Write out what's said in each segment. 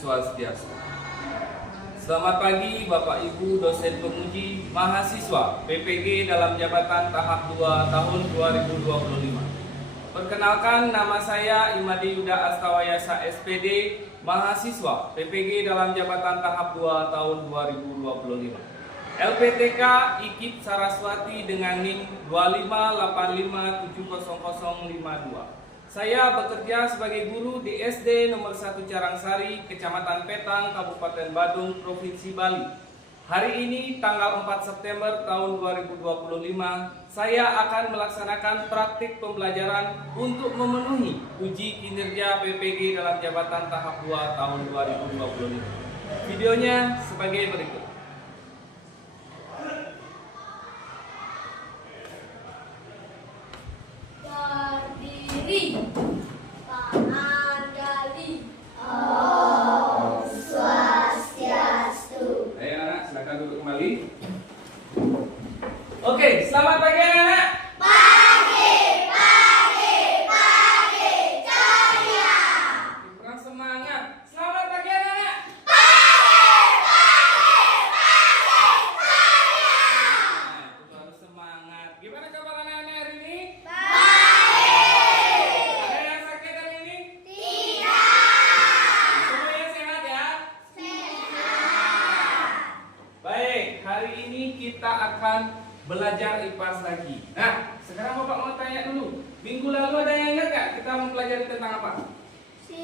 Swastiastu. Selamat pagi Bapak Ibu dosen penguji mahasiswa PPG dalam jabatan tahap 2 tahun 2025. Perkenalkan, nama saya Imadi Yuda Astawayasa SPD, mahasiswa PPG dalam jabatan tahap 2 tahun 2025. LPTK IKIP Saraswati dengan NIM 258570052. Saya bekerja sebagai guru di SD nomor 1 Carangsari, Kecamatan Petang, Kabupaten Badung, Provinsi Bali. Hari ini tanggal 4 September tahun 2025, saya akan melaksanakan praktik pembelajaran untuk memenuhi uji kinerja PPG dalam jabatan tahap 2 tahun 2025. Videonya sebagai berikut. Panandali. Om Swastiastu. Ayo anak, silakan duduk kembali. Oke, selamat pagi anak. Pagi, ceria. Kurang semangat. Selamat pagi anak. Nah, itu harus semangat. Gimana kabar anak-anak hari ini? Ada yang sakit hari ini? Semuanya sehat ya? Baik, hari ini kita akan belajar IPAS lagi. Nah, sekarang Bapak mau tanya dulu. Minggu lalu ada yang ingat gak kita mempelajari tentang apa? Oke,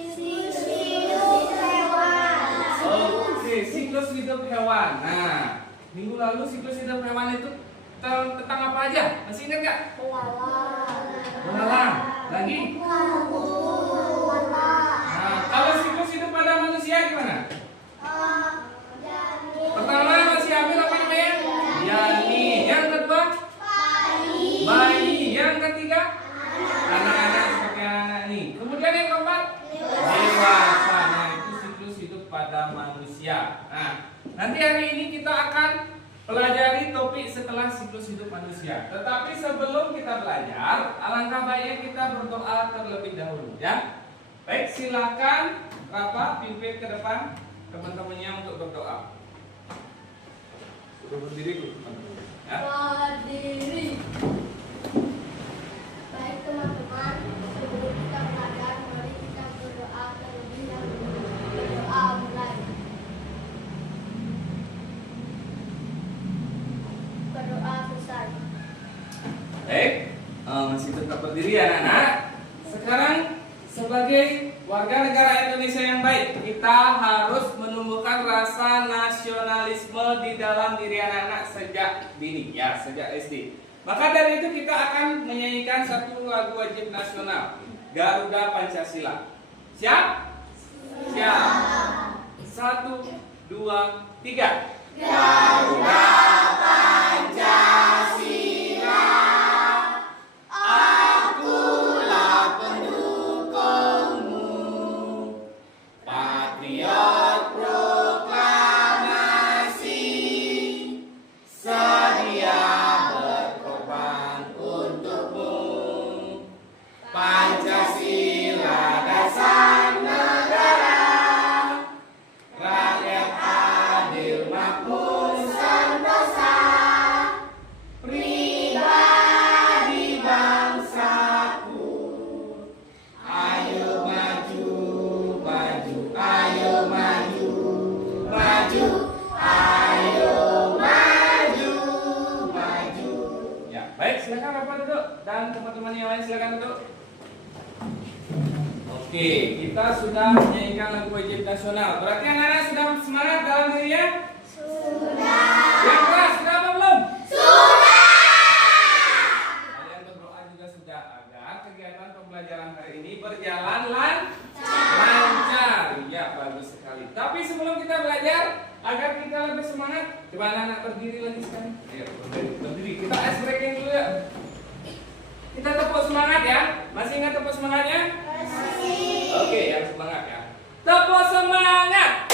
siklus hidup hewan. Nah, minggu lalu siklus hidup hewan itu tentang apa aja? Masih ingat gak? Belalang. Lagi? Nah, kalau siklus hidup pada manusia gimana? Pertama masih hamil apa namanya? Janin. Yang kedua? Bayi. Yang ketiga? Anak-anak seperti anak nih. Kemudian yang keempat? Dewasa. Nah, itu siklus hidup pada manusia. Nah, nanti hari ini kita akan pelajari topik setelah siklus hidup manusia. Tetapi sebelum kita belajar, alangkah baiknya kita berdoa terlebih dahulu ya. Baik, silakan Bapak pimpin ke depan teman-temannya untuk berdoa. Sudah berdiri teman-teman. Ya. Berdiri. Baik teman-teman, sebelum kita belajar, mari kita berdoa terlebih dahulu. Berdoa mulai. Berdoa selesai. Baik, masih tetap berdiri ya anak-anak. Sekarang sebagai warga negara Indonesia yang baik, kita harus menumbuhkan rasa nasionalisme di dalam diri anak-anak sejak dini, ya, sejak SD. Maka dari itu kita akan menyanyikan satu lagu wajib nasional, Garuda Pancasila. Siap? Siap. 1, 2, 3. Garuda Pancasila, akulah pendukungmu, patriot proklamasi, sedia berkorban untukmu. Pancasila dasar negara, rakyat adil makmur sentosa, pribadi bangsaku. Ayo maju, maju, ayo maju, maju, ayo maju, maju. Ya, baik, silakan Bapak duduk dan teman-teman yang lain silakan duduk. Oke, kita sudah menyanyikan lagu wajib nasional. Berarti anak-anak sudah semangat dalam dirinya? Sudah. Yang keras sudah apa belum? Sudah. Kalian berdoa juga sudah agar kegiatan pembelajaran hari ini berjalan lancar. Ya, bagus sekali. Tapi sebelum kita belajar, agar kita lebih semangat, coba anak-anak berdiri lagi sekali. Ayo, berdiri. Kita ice breaking dulu ya. Kita tepuk semangat ya. Masih ingat tepuk semangatnya? Oke, yang semangat ya. Tepuk semangat.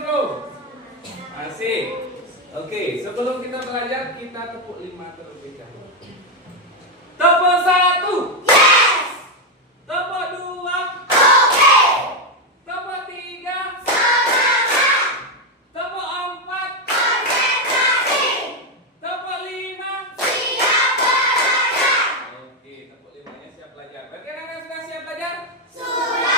bro? Masih. Oke, sebelum kita belajar, kita tepuk 5 terlebih dahulu. Tepuk 1. Yes. Tepuk 2. Oke. Tepuk 3. Semangat. Tepuk 4. Konsentrasi. Tepuk 5. Siap belajar. Oke, tepuk 5-nya siap belajar. Berarti anak-anak sudah siap belajar? Sudah.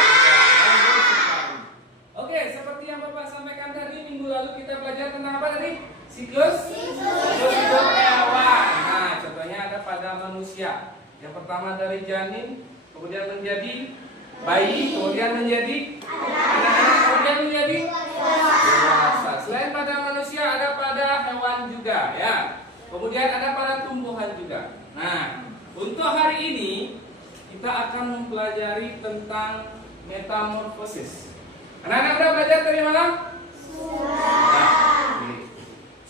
Oke, seperti yang Bapak sampaikan tadi, minggu lalu kita belajar tentang apa tadi? Siklus hidup hewan. Nah, contohnya ada pada manusia. Yang pertama dari janin, kemudian menjadi bayi, kemudian menjadi anak-anak, kemudian menjadi dewasa. Selain pada manusia, ada pada hewan juga, ya. Kemudian ada pada tumbuhan juga. Nah, untuk hari ini kita akan mempelajari tentang metamorfosis. Anak-anak udah belajar tadi malam? Sudah.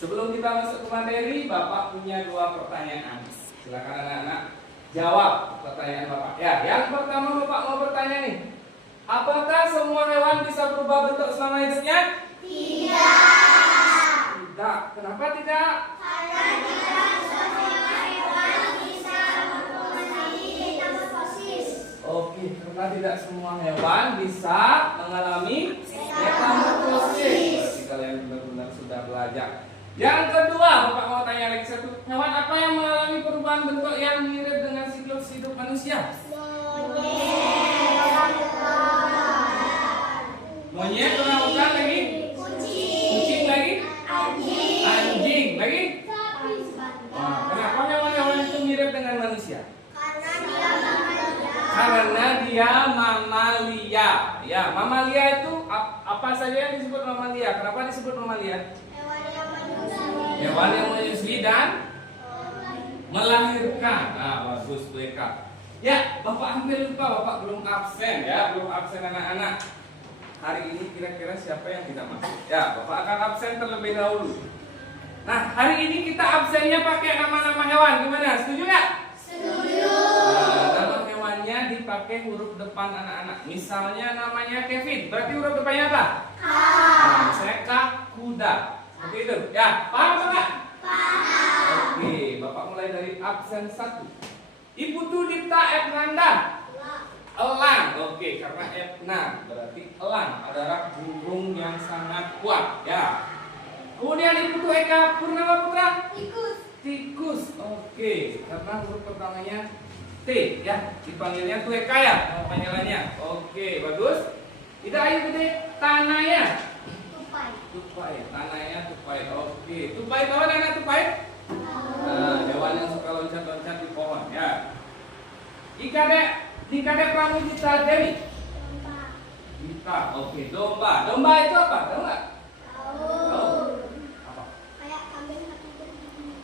Sebelum kita masuk ke materi, Bapak punya 2 pertanyaan. Silakan anak-anak jawab pertanyaan Bapak. Ya, yang pertama Bapak mau bertanya nih. Apakah semua hewan bisa berubah bentuk selama hidupnya? Tidak. Tidak. Kenapa tidak? Karena tidak semua hewan bisa mengalami metamorfosis. Oke, karena tidak semua hewan bisa mengalami metamorfosis. Berarti kalian benar-benar sudah belajar. Yang kedua, Bapak mau tanya lagi satu. Hewan apa yang mengalami perubahan bentuk yang mirip dengan siklus hidup manusia? Monyet, orangutan lagi? Kucing lagi? Anjing lagi? Nah, kenapa hewan-hewan itu mirip dengan manusia? Karena dia mamalia. Ya, mamalia itu apa saja yang disebut mamalia? Kenapa disebut mamalia? Hewan yang menyusui dan melahirkan. Nah, bagus mereka. Ya, Bapak hampir lupa, Bapak belum absen ya, belum absen anak-anak. Hari ini kira-kira siapa yang tidak masuk? Ya, Bapak akan absen terlebih dahulu. Nah, hari ini kita absennya pakai nama-nama hewan. Gimana? Setuju nggak? Setuju. Nah, nama hewannya dipakai huruf depan anak-anak. Misalnya namanya Kevin, berarti huruf depannya apa? K. Nah, misalnya K, kuda. Seperti itu. Ya, paham Bapak? Paham. Oke, Bapak mulai dari absen 1. Ibu Tudipta Efnanda. Elang. Oke, karena Efna berarti elang adalah burung yang sangat kuat, ya. Kemudian Ibu Tu Eka Purnama Putra. Tikus. Oke, karena huruf pertamanya T, ya. Dipanggilnya Tu Eka ya, nama panggilannya. Oke, bagus. Tidak Ayu Gede Tanaya. Tupai, tanahnya tupai. Oke, tupai tahu anak tupai? Nah, hewan yang suka loncat-loncat di pohon, ya. Ikade Pramudita Dewi. Dita. Oke, domba. Domba itu apa? Tahu nggak? Tahu. Apa?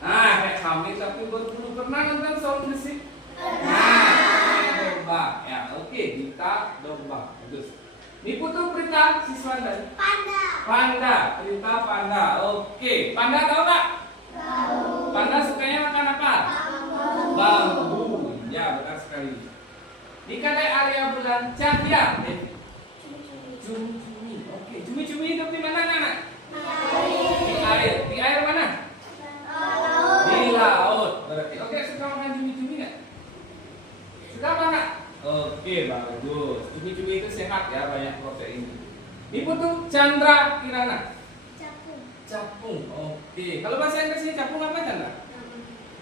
Nah, kayak kambing tapi belum pernah nonton Sound Musik. Nah, kayak domba. Ya, oke, Dita domba. Bagus. Niputu Prita Siswanda. Panda, Prita panda. Oke, panda tahu nggak? Tahu. Panda sukanya makan apa? Bambu. Ya, benar sekali. Nikade Arya Bulan Cahya. Cumi-cumi. Oke, cumi-cumi hidup di mana, anak? Di air. Di air mana? Di laut. Berarti oke, suka makan cumi-cumi nggak? Suka apa nggak? Oke, bagus. Cumi-cumi itu sehat ya, banyak protein. Niputu Chandra Kirana. Capung. Oke. Kalau bahasa Inggrisnya capung apa Chandra?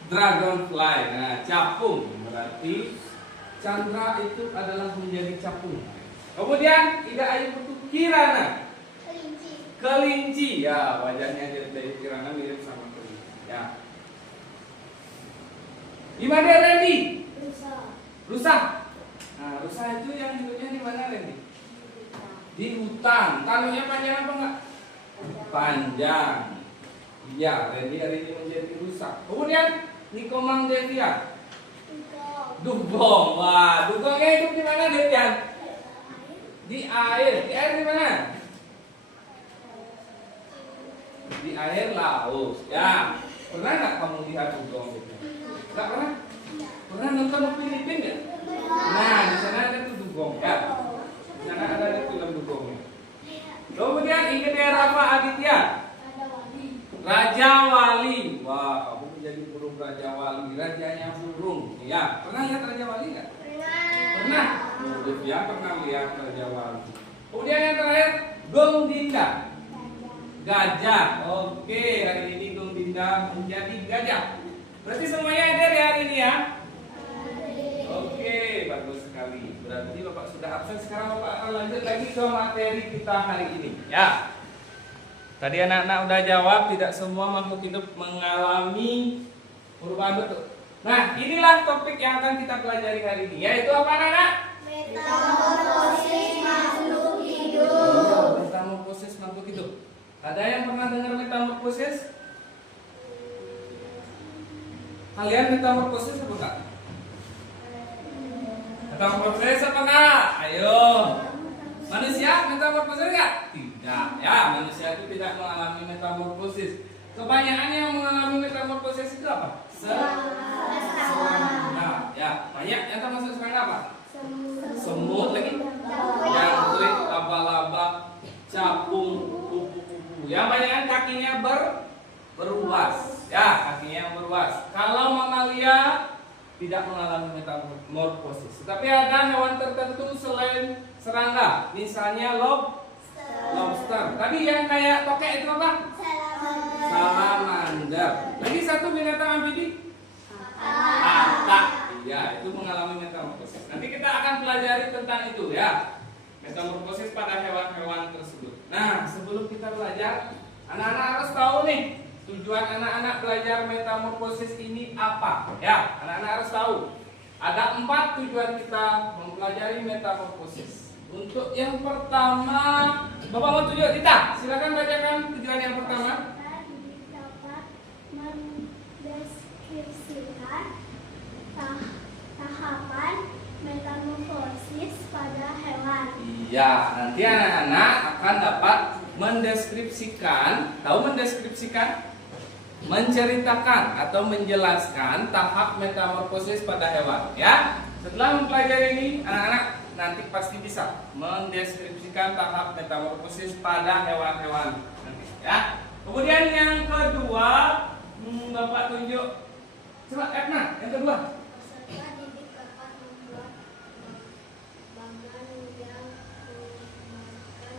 Dragonfly. Nah, capung berarti Chandra itu adalah menjadi capung. Kemudian Ida Ayu Putu Kirana. Kelinci. Ya, wajahnya dari Kirana mirip sama kelinci. Ya. Gimana Randy? Rusa. Nah, rusa itu yang hidupnya di mana Randy? Di hutan. Tanunya panjang apa enggak? Panjang. Iya, Randy hari ini menjadi rusa. Kemudian Nikomang Devian. Dugong. Wah, dugongnya hidup di mana Devian? Di air. Di air di mana? Di air laut. Ya. Pernah nggak kamu lihat dugong itu? Nggak pernah? Pernah nonton Filipin nggak? Nah, di sana ada tuh dugong. Ya. Di sana ada film dugongnya. Kemudian Igede Rafa Aditya. Ada wali. Raja Wali. Wah, kamu menjadi burung Raja Wali. Rajanya burung. Ya, pernah lihat Raja Wali nggak? Pernah. Oh, ya pernah lihat Raja Wali. Kemudian yang terakhir, Gong Dinda. Gajah. Oke, hari ini Gong Dinda menjadi gajah. Berarti semuanya ada ya hari ini ya? Oke, bagus sekali. Berarti Bapak sudah absen. Sekarang Bapak akan lanjut lagi ke materi kita hari ini. Ya. Tadi anak-anak udah jawab, tidak semua makhluk hidup mengalami perubahan bentuk. Nah, inilah topik yang akan kita pelajari hari ini. Yaitu apa anak-anak? Metamorfosis makhluk hidup. Oh, metamorfosis makhluk hidup. Ada yang pernah dengar metamorfosis? Kalian metamorfosis apa enggak? Metamorfosis apa enggak? Ayo. Manusia metamorfosis enggak? Tidak. Ya, manusia itu tidak mengalami metamorfosis. Kebanyakan yang mengalami metamorfosis itu apa? Nah, ya, banyak yang termasuk serangga apa? Semut lagi. Yang kulit laba-laba, capung, kupu-kupu. Yang banyak kakinya beruas. Ya, kakinya yang beruas. Kalau mamalia tidak mengalami metamorfosis. Tetapi ada hewan tertentu selain serangga, misalnya lobster. Tadi yang kayak tokek itu apa? Salamander. Lagi satu binatang amfibi? Hatak. Ya, itu mengalami metamorfosis. Nanti kita akan pelajari tentang itu ya. Metamorfosis pada hewan-hewan tersebut. Nah, sebelum kita belajar, anak-anak harus tahu nih tujuan anak-anak belajar metamorfosis ini apa? Ya, anak-anak harus tahu. Ada 4 tujuan kita mempelajari metamorfosis. Untuk yang pertama, Bapak mau tunjuk Dita. Silakan bacakan tujuan yang pertama. Dapat mendeskripsikan tahapan metamorfosis pada hewan. Iya, nanti anak-anak akan dapat mendeskripsikan, tahu mendeskripsikan? Menceritakan atau menjelaskan tahap metamorfosis pada hewan, ya. Setelah mempelajari ini, anak-anak nanti pasti bisa mendeskripsikan tahap metamorfosis pada hewan-hewan nanti, ya. Kemudian yang kedua, Bapak tunjuk. Coba Edna, yang kedua. Peserta didik dapat membuat bangunan yang menggunakan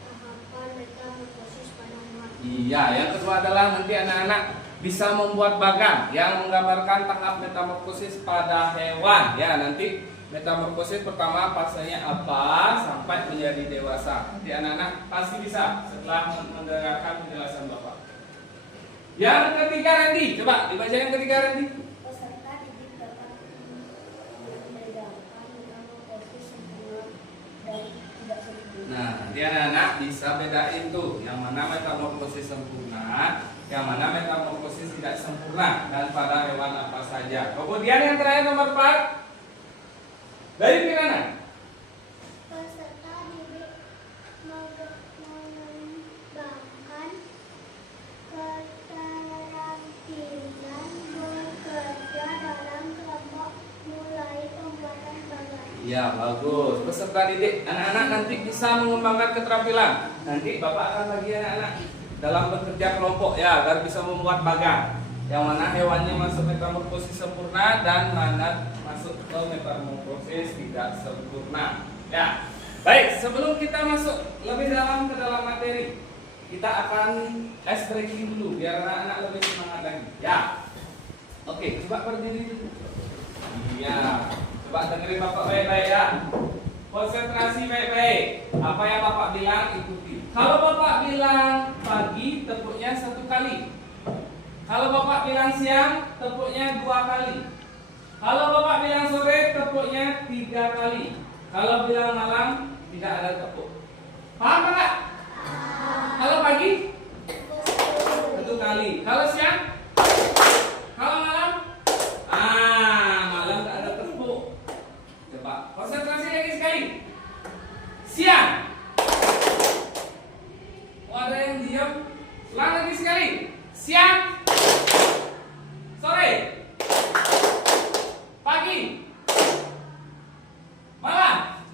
tahapan metamorfosis pada hewan. Iya, yang kedua adalah nanti anak-anak bisa membuat bagan yang menggambarkan tahap metamorfosis pada hewan. Ya, nanti metamorfosis pertama fasenya apa sampai menjadi dewasa. Nanti anak-anak pasti bisa setelah mendengarkan penjelasan Bapak. Yang ketiga Randy, coba dibaca yang ketiga Randy. Peserta didik dapat membedakan metamorfosis sempurna dan tidak sempurna. Nah, nanti anak-anak bisa bedain tuh yang mana metamorfosis sempurna, yang mana metamorfosis tidak sempurna dan pada hewan apa saja. Kemudian yang terakhir nomor 4. Dari Kirana. Peserta didik mengembangkan keterampilan bekerja dalam kelompok mulai pembuatan bagan. Ya, bagus. Peserta didik anak-anak nanti bisa mengembangkan keterampilan. Nanti Bapak akan bagi anak-anak dalam bekerja kelompok ya, agar bisa membuat bagan. Yang mana hewannya masuk metamorfosis sempurna dan mana masuk ke metamorfosis tidak sempurna. Ya. Baik, sebelum kita masuk lebih dalam ke dalam materi, kita akan ice breaking dulu biar anak-anak lebih semangat lagi. Ya. Oke, coba berdiri dulu. Iya. Coba dengerin Bapak baik-baik ya. Konsentrasi baik-baik. Apa yang Bapak bilang ikuti. Kalau Bapak bilang pagi, tepuknya 1 kali. Kalau Bapak bilang siang, tepuknya 2 kali. Kalau Bapak bilang sore, tepuknya 3 kali. Kalau bilang malam, tidak ada tepuk. Paham nggak? Kalau pagi, 1 kali. Kalau siang, kalau malam, malam tidak ada tepuk. Coba konsentrasi lagi sekali. Siang. Oh, ada yang diam. Ulang lagi sekali. Siang. Sore. Pagi. Malam.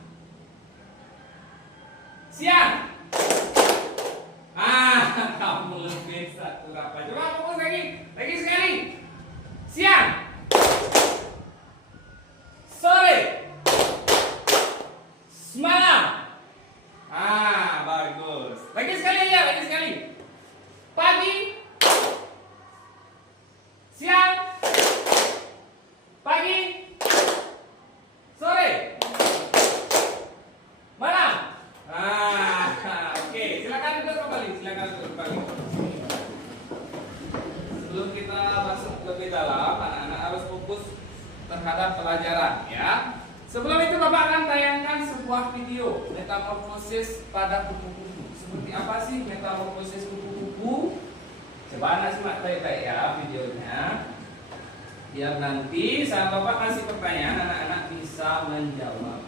Siang. lebih satu rapat. Coba fokus lagi sekali. Siang, sore, semalam. Bagus. Lagi sekali. Pagi, siang, pagi, sore, malam. Oke, silakan duduk kembali. Sebelum kita masuk lebih dalam, anak-anak harus fokus terhadap pelajaran, ya. Sebelum itu Bapak akan tayangkan sebuah video metamorfosis pada kupu-kupu. Seperti apa sih metamorfosis kupu-kupu? Coba anak simak baik-baik ya videonya. Biar nanti saat Bapak kasih pertanyaan, anak-anak bisa menjawab.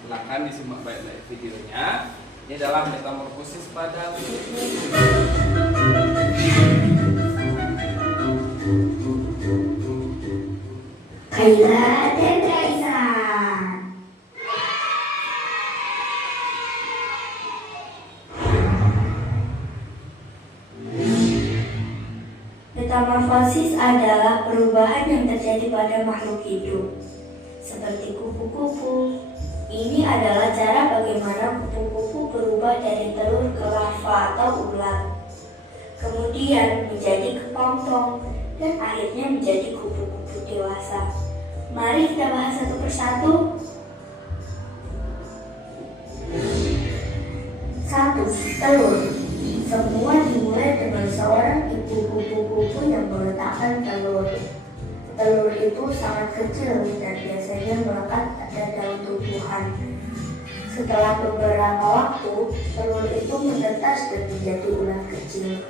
Silakan disimak baik-baik videonya. Ini adalah metamorfosis pada kupu-kupu. Kaila dan Kaisa. Metamorfosis adalah perubahan yang terjadi pada makhluk hidup, seperti kupu-kupu. Ini adalah cara bagaimana kupu-kupu berubah dari telur ke larva atau ulat, kemudian menjadi kepompong, dan akhirnya menjadi kupu-kupu dewasa. Mari kita bahas satu persatu. 1. Telur. Semua dimulai dengan seorang ibu kupu-kupu yang meletakkan telur. Telur itu sangat kecil dan biasanya melekat pada daun tumbuhan. Setelah beberapa waktu, telur itu menetas dan menjadi ulat kecil.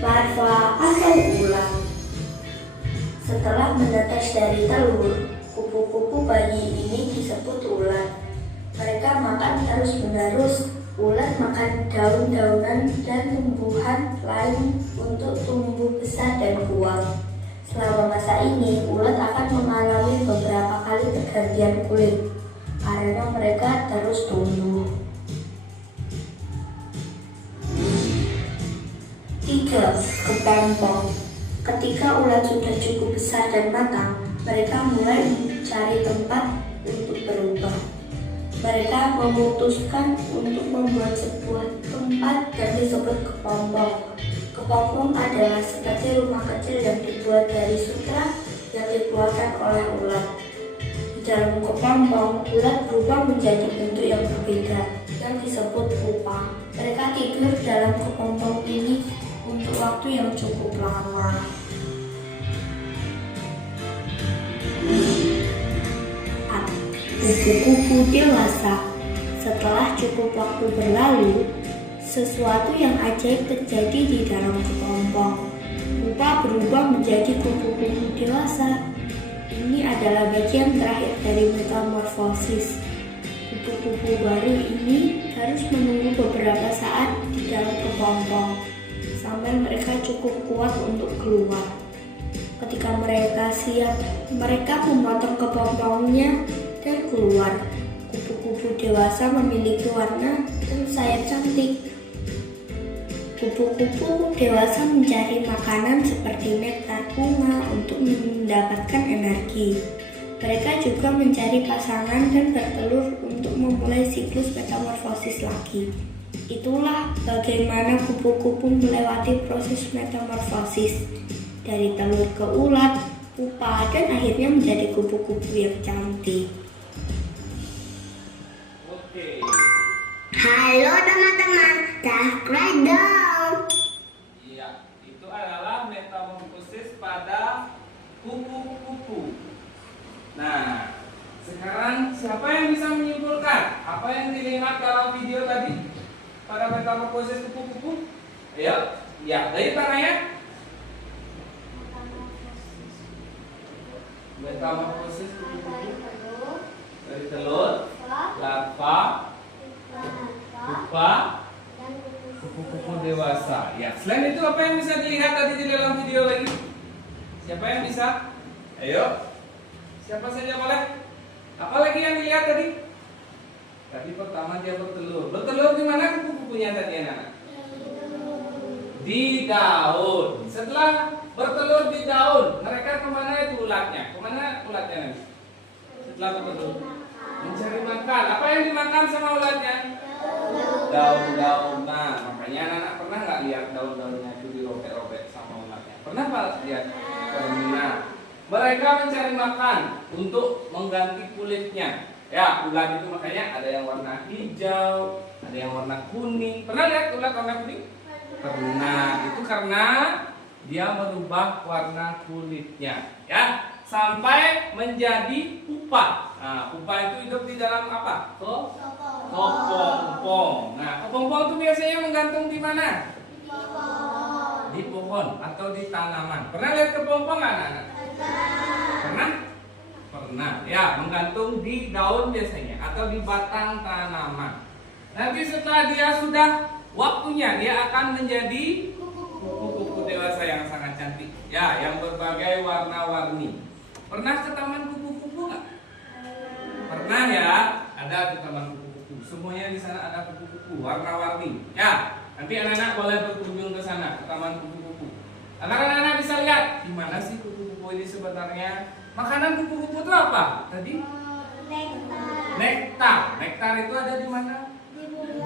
Larva atau ulat. Setelah menetas dari telur, kupu-kupu bayi ini disebut ulat. Mereka makan terus-menerus. Ulat makan daun-daunan dan tumbuhan lain untuk tumbuh besar dan kuat. Selama masa ini, ulat akan mengalami beberapa kali pergantian kulit karena mereka terus tumbuh. 3. Kepompong. Ketika ulat sudah cukup besar dan matang, mereka mulai mencari tempat untuk berubah. Mereka memutuskan untuk membuat sebuah tempat yang disebut kepompong. Kepompong adalah seperti rumah kecil yang dibuat dari sutra yang dikeluarkan oleh ulat. Di dalam kepompong, ulat berubah menjadi bentuk yang berbeda yang disebut pupa. Mereka tidur dalam kepompong ini untuk waktu yang cukup lama. Kupu-kupu dewasa. Setelah cukup waktu berlalu, sesuatu yang ajaib terjadi di dalam kepompong. Pupa berubah menjadi kupu-kupu dewasa. Ini adalah bagian terakhir dari metamorfosis. Kupu-kupu baru ini harus menunggu beberapa saat di dalam kepompong sampai mereka cukup kuat untuk keluar. Ketika mereka siap, mereka memotong kepompongnya dan keluar. Kupu-kupu dewasa memiliki warna dan sayap cantik. Kupu-kupu dewasa mencari makanan seperti nektar bunga untuk mendapatkan energi. Mereka juga mencari pasangan dan bertelur untuk memulai siklus metamorfosis lagi. Itulah bagaimana kupu-kupu melewati proses metamorfosis dari telur ke ulat, pupa, dan akhirnya menjadi kupu-kupu yang cantik. Oke. Halo teman-teman, subscribe dong. Iya, itu adalah metamorfosis pada kupu-kupu. Nah, sekarang siapa yang bisa menyimpulkan apa yang dilihat dalam video tadi pada metamorfosis kupu-kupu? Ayo, ya, dari tangannya. Metamorfosis kupu-kupu dari telur, larva, pupa, kupu-kupu dewasa. Ya, selain itu apa yang bisa dilihat tadi di dalam video lagi? Siapa yang bisa? Ayo. Siapa saja boleh? Apa lagi yang dilihat tadi? Tadi pertama dia bertelur. Bertelur di mana kupu-kupunya tadi anak-anak? Di daun. Setelah bertelur di daun, mereka kemana itu ulatnya? Kemana ulatnya nanti? Setelah bertelur, mencari makan. Apa yang dimakan sama ulatnya? Daun-daun. Nah, makanya anak-anak pernah nggak lihat daun-daunnya itu dirobek-robek sama ulatnya? Pernah Pak lihat? Pernah. Mereka mencari makan untuk mengganti kulitnya. Ya, ulat itu makanya ada yang warna hijau, ada yang warna kuning. Pernah lihat ulat warna kuning? Pernah. Itu karena dia merubah warna kulitnya, ya, sampai menjadi pupa. Nah, pupa itu hidup di dalam apa? Kepompong. Nah, kepompong itu biasanya menggantung di mana? Di pohon atau di tanaman. Pernah lihat kepompong nggak, anak-anak? Pernah? Pernah. Ya, menggantung di daun biasanya atau di batang tanaman. Nanti setelah dia sudah waktunya, dia akan menjadi kupu-kupu dewasa yang sangat cantik. Ya, yang berbagai warna-warni. Pernah ke taman kupu-kupu nggak? Pernah ya, ada di taman kupu-kupu. Semuanya di sana ada kupu-kupu warna-warni. Ya, nanti anak-anak boleh berkunjung ke sana, ke taman kupu-kupu. Agar anak-anak bisa lihat di mana sih kupu-kupu ini sebenarnya. Makanan kupu-kupu itu apa? Tadi? Nektar. Nektar itu ada di mana?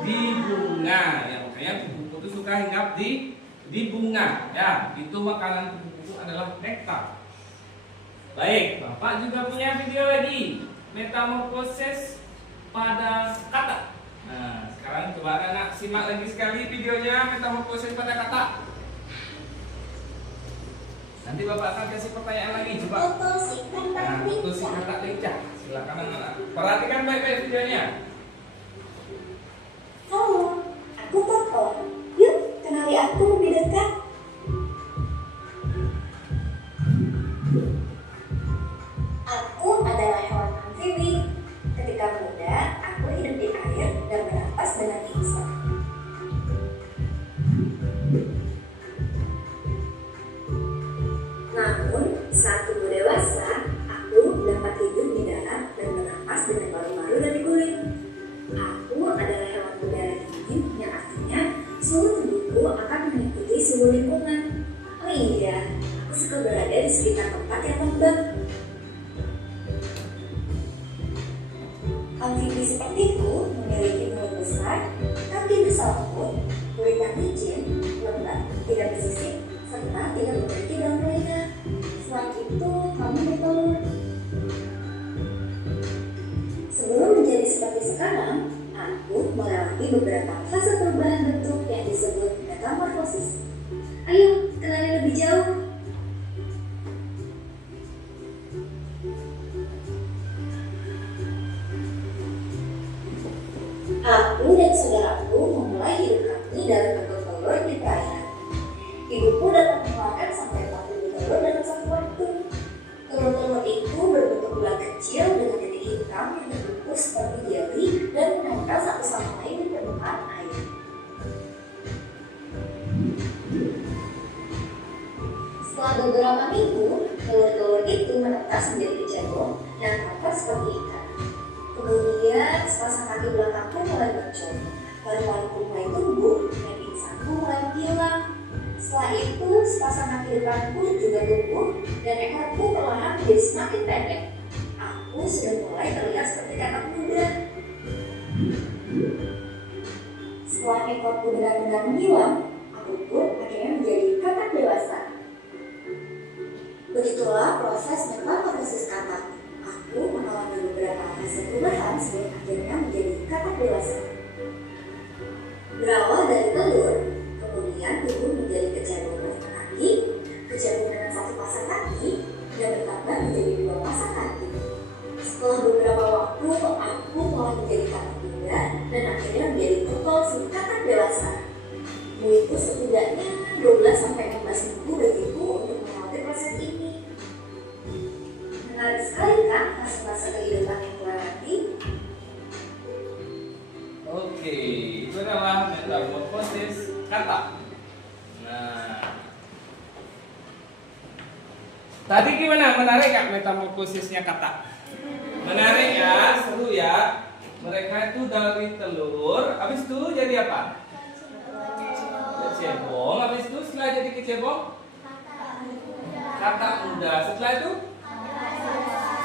Di bunga. Ya, makanya kupu-kupu itu suka hinggap di bunga. Ya, itu makanan kupu-kupu adalah nektar. Baik, Bapak juga punya video lagi. Metamorfosis pada kata. Nah, sekarang coba anak simak lagi sekali videonya metamorfosis pada kata. Nanti Bapak akan kasih pertanyaan lagi, coba. Nah, foto si kata lincah. Silakan anak-anak. Perhatikan baik-baik videonya. Halo, aku Toto. Yuk, kenali aku lebih dekat. Aku adalah hewan amfibi. Ketika muda, aku hidup di air dan bernapas dengan insang. Namun, saat tumbuh dewasa, aku dapat hidup di darat dan bernapas dengan paru-paru dan kulit. Aku adalah hewan udara dingin yang artinya suhu tubuhku akan mengikuti suhu lingkungan. Oh iya, aku suka berada di sekitar tempat yang lembab. Amfibi sepertiku memiliki mulut besar, kaki bersalput, kulit yang licin, lembab, tidak bersisik, serta tidak memiliki daun telinga. Selain itu, kami bertelur. Sebelum menjadi seperti sekarang, aku melewati beberapa fase perubahan bentuk yang disebut metamorfosis. Ayo, kenali lebih jauh. Aku dan saudaraku memulai hidup kami dari bentuk telur di perairan. Ibuku dapat mengeluarkan sampai 40 telur dalam satu waktu. Telur-telur itu berbentuk bulat kecil dengan titik hitam yang terbungkus seperti jelly dan menempel satu sama lain di permukaan air. Setelah beberapa minggu, telur-telur itu menetas menjadi kecebong yang tampak seperti ikan. Kemudian, sepasang kaki belakangku mulai muncul, paru-paruku mulai tumbuh, dan insangku mulai hilang. Setelah itu, sepasang kaki depanku juga tumbuh, dan ekorku perlahan menjadi semakin pendek. Aku sudah mulai terlihat seperti anak muda. Setelah ekorku benar-benar menghilang, aku pun akhirnya menjadi katak dewasa. Begitulah proses metamorfosis katak. Aku mengalami beberapa fase perubahan sebelum akhirnya menjadi katak dewasa. Berawal dari telur, kemudian tumbuh menjadi kecebong dengan kaki, kecebong dengan satu pasang kaki, dan bertambah menjadi 2 pasang kaki. Setelah beberapa waktu, aku mulai menjadi katak muda dan akhirnya menjadi total si katak dewasa. Butuh setidaknya 12-15 minggu bagiku untuk melewati proses ini. Menarik sekali kan fase-fase kehidupan yang melewati? Oke, itu adalah metamorfosis kata. Nah, tadi gimana? Menarik nggak metamorfosisnya kata? Menarik ya, seru ya. Mereka itu dari telur, habis itu jadi apa? Kecebong. Habis itu setelah jadi kecebong, katak muda. Setelah itu,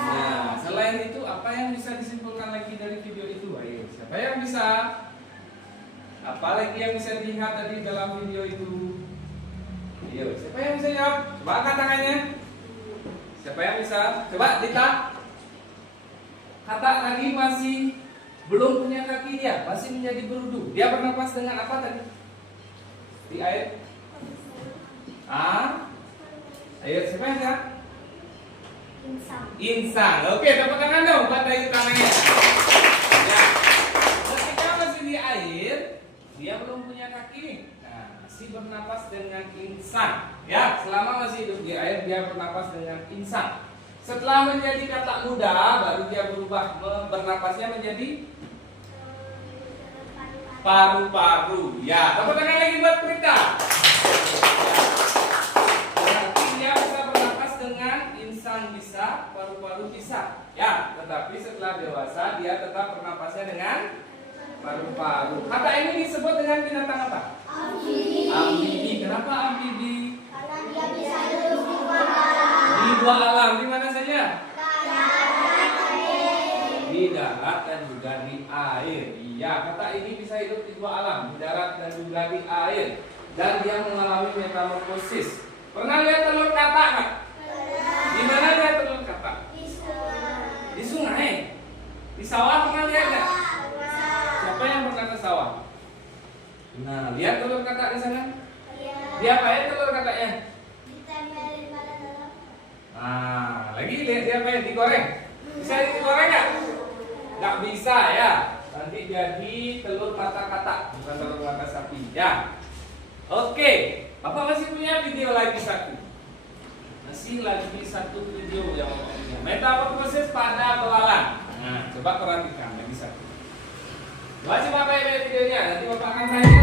nah selain itu apa yang bisa disimpulkan lagi dari video itu? Ayo, siapa yang bisa? Apa lagi yang bisa dilihat tadi dalam video itu? Ayo, siapa yang bisa jawab? Coba angkat tangannya. Siapa yang bisa? Coba Dita. Katak tadi masih belum punya kaki dia, masih menjadi berudu. Dia bernapas dengan apa tadi? Di air. Ayo siapa yang jawab? Insang. Oke, tepuk tangan dong buat dari tangannya. Ya. Ketika masih di air, dia belum punya kaki nih. Nah, masih bernapas dengan insang. Ya, selama masih hidup di air dia bernapas dengan insang. Setelah menjadi katak muda, baru dia berubah bernapasnya menjadi paru-paru. Ya, tepuk tangan lagi buat Prita. Berarti dia bisa bernapas dengan insang bisa, paru-paru bisa. Ya, tetapi setelah dewasa dia tetap bernapasnya dengan paru-paru. Kata ini disebut dengan binatang apa? Amfibi. Amfibi. Kenapa amfibi? Karena dia bisa hidup di dua alam. Di dua alam. Di mana saja? Di darat dan juga di air. Iya, kata ini bisa hidup di dua alam, di darat dan juga di air. Dan dia mengalami metamorfosis. Pernah lihat telur katak nggak? Di mana lihat telur katak? Di sungai. Di sawah pernah lihat nggak? Siapa yang pernah ke sawah? Nah, lihat telur katak di sana. Dia apa ya telur kataknya? Nah, lagi lihat dia apa ya? Digoreng. Bisa digoreng nggak? Nggak bisa ya. Nanti jadi telur mata katak, bukan telur mata sapi ya. Oke, Bapak masih punya video lagi satu. Masih lagi satu video yang punya metamorfosis pada belalang. Nah, coba perhatikan lagi satu. Wajib Bapak lihat videonya, nanti Bapak akan tanya.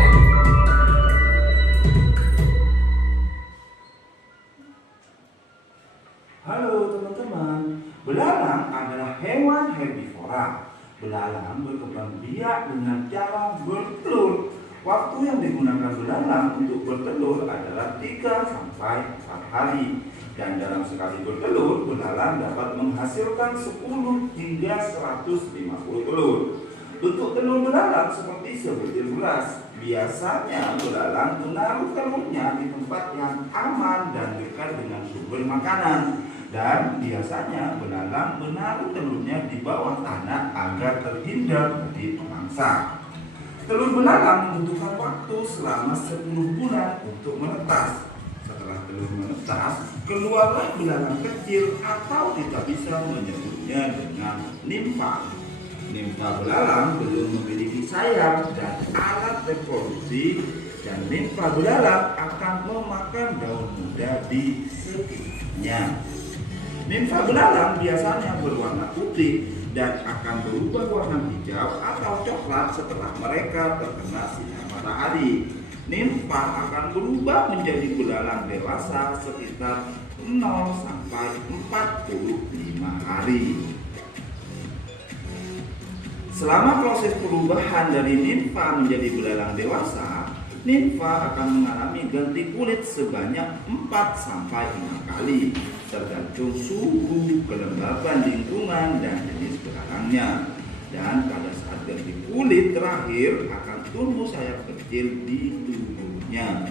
Halo teman-teman, belalang adalah hewan herbivora. Belalang berkembang biak dengan cara bertelur. Waktu yang digunakan belalang untuk bertelur adalah 3 sampai 4 hari. Dan dalam sekali bertelur, belalang dapat menghasilkan 10 hingga 150 telur. Bentuk telur belalang seperti sebutir beras. Biasanya belalang menaruh telurnya di tempat yang aman dan dekat dengan sumber makanan. Dan biasanya belalang menaruh telurnya di bawah tanah agar terhindar dari pemangsa. Telur belalang membutuhkan waktu selama 10 bulan untuk menetas. Setelah telur menetas, keluarlah belalang kecil atau kita bisa menyebutnya dengan nimfa. Nimfa belalang belum memiliki sayap dan alat reproduksi, dan nimfa belalang akan memakan daun muda di sekitarnya. Nimfa belalang biasanya berwarna putih dan akan berubah warna hijau atau coklat setelah mereka terkena sinar matahari. Nimfa akan berubah menjadi belalang dewasa sekitar 0 sampai 45 hari. Selama proses perubahan dari nimfa menjadi belalang dewasa, nimfa akan mengalami ganti kulit sebanyak 4 sampai 5 kali. Tergantung suhu, kelembaban lingkungan, dan jenis belalangnya. Dan pada saat ganti kulit terakhir akan tumbuh sayap kecil di tubuhnya.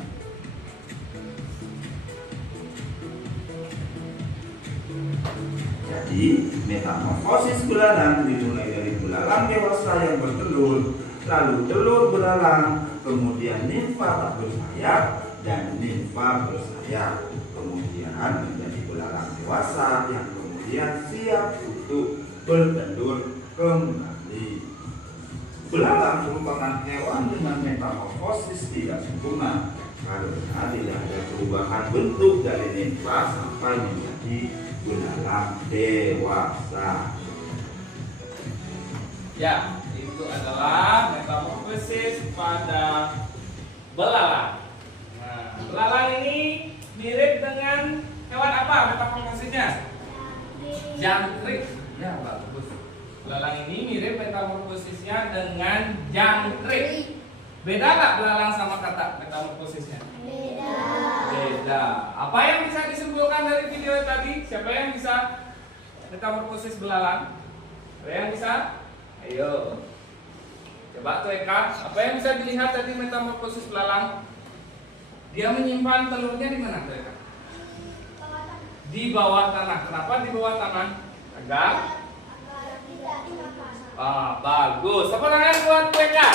Jadi, metamorfosis belalang dimulai dari belalang dewasa yang bertelur, lalu telur belalang, kemudian nimfa tak bersayap, dan nimfa bersayap. Kemudian menjadi belalang dewasa yang kemudian siap untuk bertelur kembali. Belalang merupakan hewan dengan metamorfosis tidak sempurna karena tidak ada perubahan bentuk dari nimfa sampai menjadi belalang dewasa. Ya, itu adalah metamorfosis pada belalang. Nah, belalang ini mirip dengan hewan apa metamorfosisnya? Jangkrik. Ya, bagus. Belalang ini mirip metamorfosisnya dengan jangkrik. Beda nggak belalang sama katak metamorfosisnya? Beda. Apa yang bisa disimpulkan dari video tadi? Siapa yang bisa metamorfosis belalang? Ada yang bisa? Ayo. Coba tuh Eka, apa yang bisa dilihat tadi metamorfosis belalang? Dia menyimpan telurnya di mana tuh Eka? Di bawah tanah. Kenapa di bawah tanah? Agar bagus. Tepuk tangan buat Eka.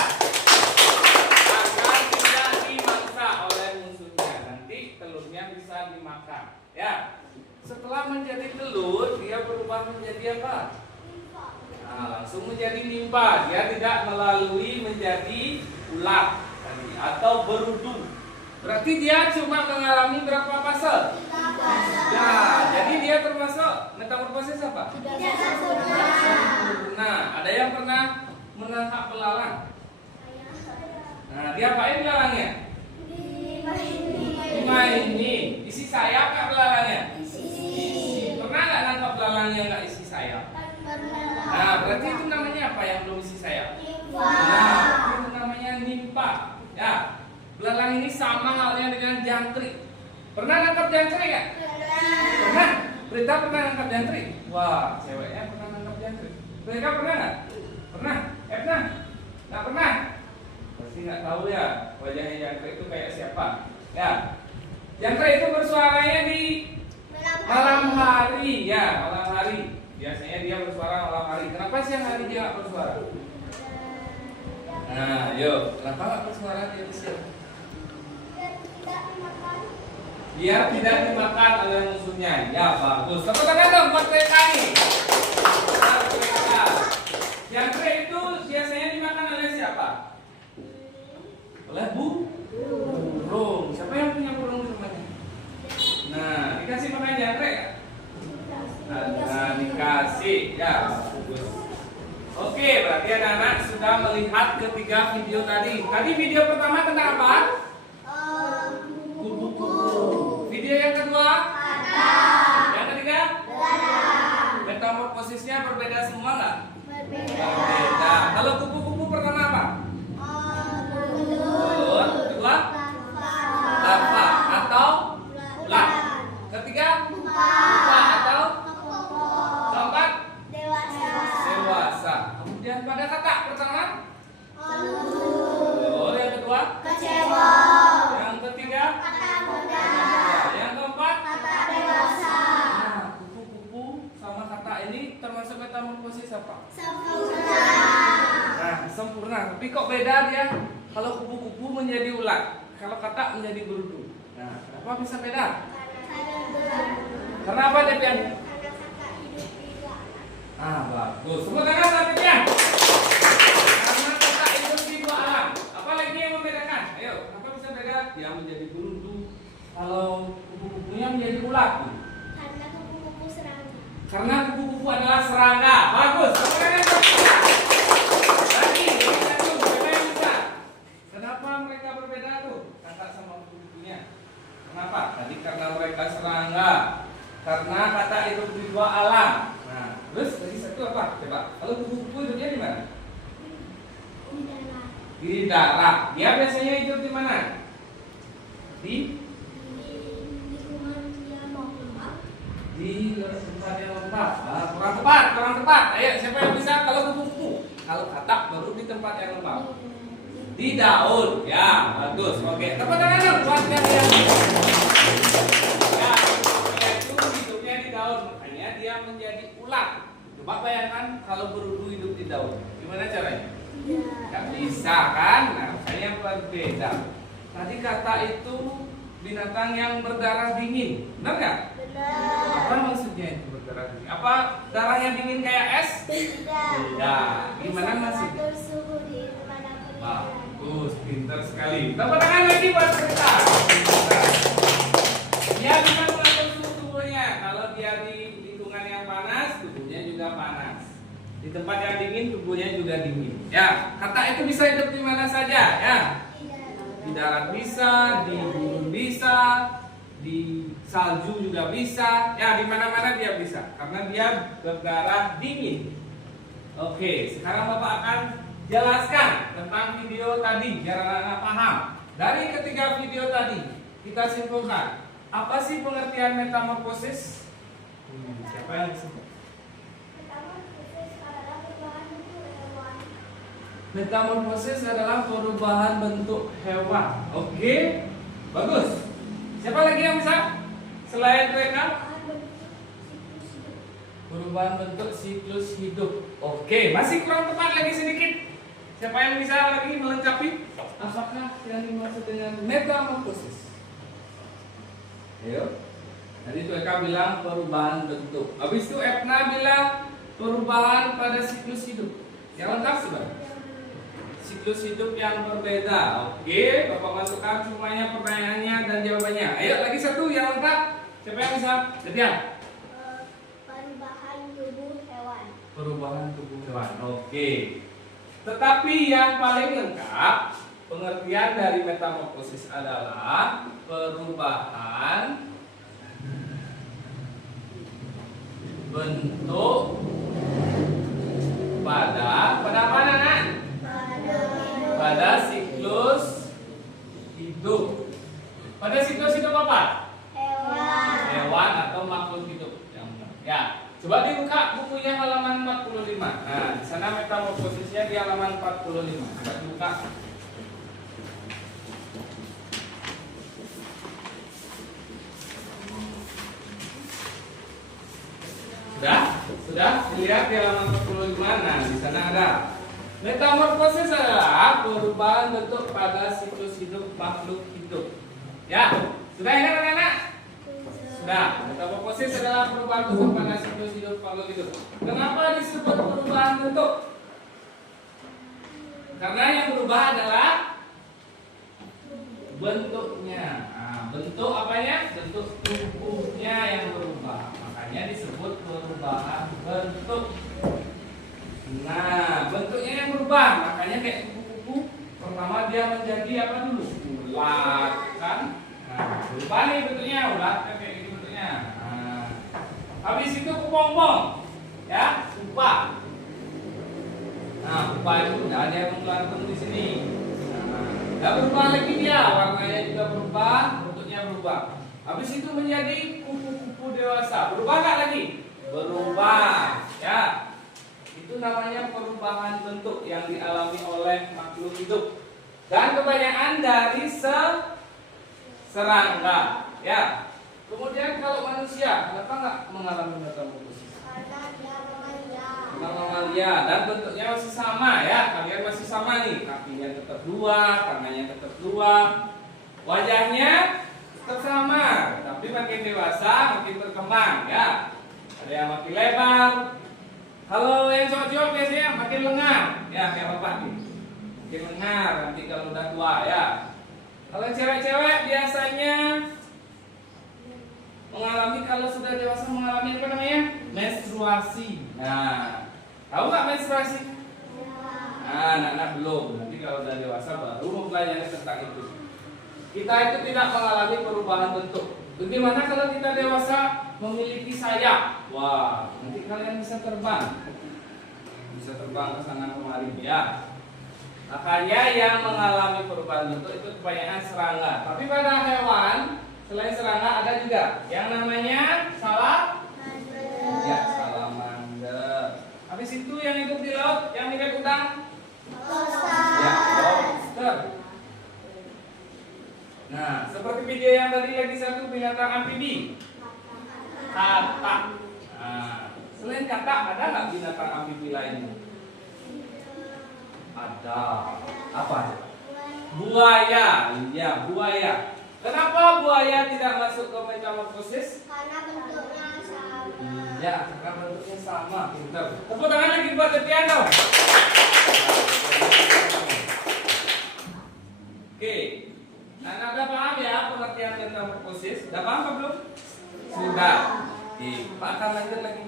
Agar tidak dimangsa oleh musuhnya. Nanti telurnya bisa dimakan. Ya. Setelah menjadi telur, dia berubah menjadi apa? Nah, langsung menjadi nimpa. Dia tidak melalui menjadi ulat tadi atau berudu. Berarti dia cuma mengalami berapa fase? Ya, jadi dia termasuk metamorfosis apa? Nah, ada yang pernah menangkap belalang? Nah, dia apain belalangnya? Dimainin. Isi sayap nggak belalangnya? Pernah nggak nangkap belalangnya nggak isi sayap? Nah, berarti itu namanya apa yang belum isi sayap? Nah, itu namanya nimpa. Ya, belalang ini sama halnya dengan jangkrik. Pernah nangkap jangkrik nggak? Pernah. Berita pernah nangkap jangkrik? Wah, ceweknya pernah nangkap jangkrik. Mereka pernah nggak? Pernah? Pernah? Nggak pernah? Pasti nggak tahu ya wajahnya jangkrik itu kayak siapa? Ya, jangkrik itu bersuaranya di malam hari, ya malam hari. Biasanya dia bersuara malam hari. Kenapa siang hari dia nggak bersuara? Nah, yuk, kenapa nggak bersuara dia di siang? Biar tidak dimakan oleh musuhnya. Ya bagus. Tepuk tangan dong buat mereka nih. Jangkrik itu biasanya dimakan oleh siapa? Oleh burung. Siapa yang punya burung di rumahnya? Nah, dikasih makan jangkrik ya? Nah, dikasih. Ya, bagus. Oke, berarti anak-anak sudah melihat ketiga video tadi. Tadi video pertama tentang apa? Kupu-kupu. Video yang kedua? Yang ketiga? Metamorfosisnya berbeda semua nggak? Berbeda. Kalau kupu-kupu pertama apa? Telur. Kedua? Larva atau ulat. Ketiga? Pupa atau? Keempat? Dewasa. Kemudian pada kata pertama? Telur. Yang kedua? Yang ketiga? Yang keempat? Nah, kupu-kupu sama kata ini termasuk metamorfosis apa? Nah, sempurna. Tapi kok beda dia? Kalau kupu-kupu menjadi ulat, kalau kata menjadi berudu. Nah, kenapa bisa beda? Karena apa Depian? Bagus. Semua tangan Depian. Karena kata hidup di dua alam. Apa lagi yang membedakan? Ayo, kenapa bisa beda? Dia menjadi berudu. Kalau kupu-kupunya menjadi ulat. Karena kupu-kupu adalah serangga. Bagus. Semua tangan. Kenapa mereka berbeda tuh? Kata sama kupu-kupunya. Kenapa? Tadi karena mereka serangga. Karena kata hidup di dua alam. Nah, terus tadi satu apa? Coba. Kalau kupu-kupu hidupnya di mana? Di darat. Dia biasanya hidup di mana? Di tempat yang lembab. Kurang tepat. Ayo, siapa yang bisa? Kalau kupu-kupu. Kalau katak baru di tempat yang lembab. Di daun, ya bagus. Oke, tepuk tangan dong buat kalian. Ya, dia itu hidupnya di daun, makanya dia menjadi ulat. Coba bayangkan kalau berudu hidup di daun, gimana caranya? Gak bisa kan? Nah, makanya berbeda. Tadi kata itu binatang yang berdarah dingin, benar nggak? Benar. Apa maksudnya itu berdarah dingin? Apa darahnya dingin kayak es? Tidak. Gimana masih? Bagus, pintar sekali. Tepuk tangan lagi buat kita. Dia bisa mengatur suhu tubuhnya. Kalau dia di lingkungan yang panas, tubuhnya juga panas. Di tempat yang dingin, tubuhnya juga dingin. Ya, kata itu bisa hidup di mana saja. Ya, di darat bisa, di gunung bisa, di salju juga bisa. Ya, di mana-mana dia bisa. Karena dia berdarah dingin. Oke, sekarang Bapak akan jelaskan tentang video tadi biar anak-anak paham. Dari ketiga video tadi, kita simpulkan apa sih pengertian metamorfosis? Siapa yang disebut? Metamorfosis adalah perubahan bentuk hewan. Oke, bagus. Siapa lagi yang bisa? Selain mereka? Perubahan bentuk siklus hidup. Oke, masih kurang tepat lagi sedikit. Siapa yang bisa lagi melengkapi? Apakah yang dimaksud dengan metamorfosis? Ayo. Tadi itu Eka bilang perubahan bentuk. Habis itu Etna bilang perubahan pada siklus hidup. Yang lengkap sudah? Siklus hidup yang berbeda. Oke, Bapak masukkan semuanya pertanyaannya dan jawabannya. Ayo lagi satu yang lengkap. Siapa yang bisa? Ketiak. Perubahan tubuh hewan. Perubahan tubuh hewan. Oke. Tetapi yang paling lengkap pengertian dari metamorfosis adalah perubahan bentuk pada apa Nana? Pada siklus hidup. Pada siklus hidup apa? Hewan atau makhluk hidup. Ya, coba dibuka bukunya halaman 45. Nah, di sana metamorfosisnya di halaman 45. Coba dibuka. Sudah dilihat di halaman 45. Nah, di sana ada. Metamorfosis adalah perubahan bentuk pada siklus hidup makhluk hidup. Ya, sudah ingat anak-anak? Sudah. Metamorfosis adalah perubahan bentuk pada siklus hidup makhluk hidup. Kenapa disebut perubahan bentuk? Karena yang berubah adalah bentuknya. Nah, bentuk apanya? Bentuk tubuhnya yang berubah. Makanya disebut perubahan bentuk. Nah, bentuknya yang berubah, makanya kayak kupu-kupu. Pertama dia menjadi apa dulu? Ulat, kan? Nah, berubah nih bentuknya, ulat kan kayak gini bentuknya. Nah, habis itu kepompong, ya, pupa. Nah, pupa itu udah ada yang mengeluarkan di sini. Nah, udah berubah lagi dia, warnanya juga berubah, bentuknya berubah. Habis itu menjadi kupu-kupu dewasa, berubah nggak lagi? Berubah, ya. Itu namanya perubahan bentuk yang dialami oleh makhluk hidup. Dan kebanyakan dari serangga, ya. Kemudian kalau manusia, kenapa nggak mengalami metamorfosis? Karena dia mamalia. Mamalia dan bentuknya masih sama, ya. Kalian masih sama nih, kakinya tetap dua, tangannya tetap dua, wajahnya tetap sama, tapi makin dewasa, makin berkembang, ya. Ada yang makin lebar. Kalau yang cowok-cowok biasanya makin lengar, ya kayak bapak nih, makin lengar nanti kalau udah tua, ya. Kalau cewek-cewek biasanya mengalami kalau sudah dewasa mengalami apa namanya? Menstruasi. Nah, tahu nggak menstruasi? Nah, anak-anak belum. Nanti kalau udah dewasa baru mempelajari tentang itu. Kita itu tidak mengalami perubahan bentuk. Bagaimana kalau kita dewasa memiliki sayap? Wah, nanti kalian bisa terbang. Bisa terbang ke sana kemari, ya. Makanya yang mengalami perubahan bentuk itu kebanyakan serangga. Tapi pada hewan selain serangga ada juga yang namanya ya, salamander. Habis itu yang hidup di laut yang mirip udang? Ya, lobster. Nah, seperti video yang tadi lagi satu binatang amfibi. Katak. Nah, selain katak ada nggak binatang amfibi lainnya? Ada. Apa? Buaya. Ya, buaya. Kenapa buaya tidak masuk ke metamorfosis? Karena bentuknya sama. Ya, karena bentuknya sama. Pintar. Tepuk tangan lagi buat Tetian dong. Oke. Nah, udah paham ya pengertian metamorfosis? Udah paham apa belum? Sudah. Pak akan lanjut lagi.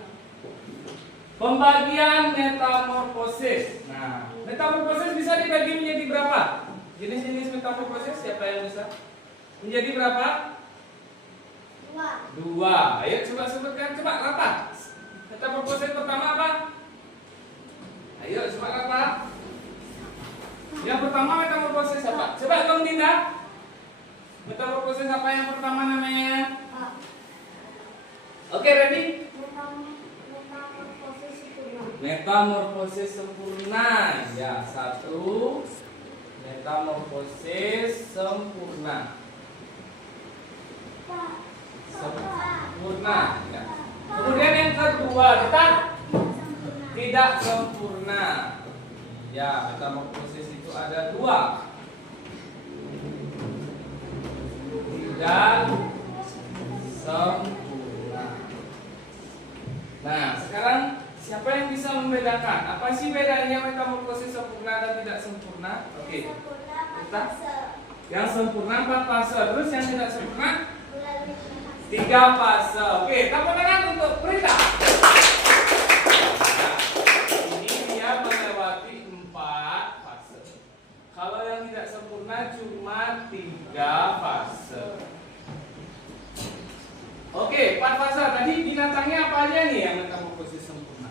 Pembagian metamorfosis. Nah, metamorfosis bisa dibagi menjadi berapa? Jenis-jenis metamorfosis siapa yang bisa? Menjadi berapa? Dua. Ayo coba sebutkan, coba rapat. Metamorfosis pertama apa? Ayo, semangat Pak. Yang pertama metamorfosis apa? Coba kamu Dinda. Metamorfosis apa yang pertama namanya? Oke, ready? Metamorfosis sempurna. Ya, satu. Metamorfosis sempurna. Sempurna. Ya. Kemudian yang kedua, kita tidak sempurna. Ya, metamorfosis itu ada dua. Tidak sempurna. Nah, sekarang siapa yang bisa membedakan? Apa sih bedanya metamorfosis sempurna dan tidak sempurna? Oke. Kita yang sempurna 4 fase, terus yang tidak sempurna 3 fase. Oke, tepuk tangan untuk Prita. Nah, ini dia melewati 4 fase. Kalau yang tidak sempurna cuma 3 fase. Oke, 4 fase. Tadi binatangnya apa aja nih yang metamorfosis sempurna?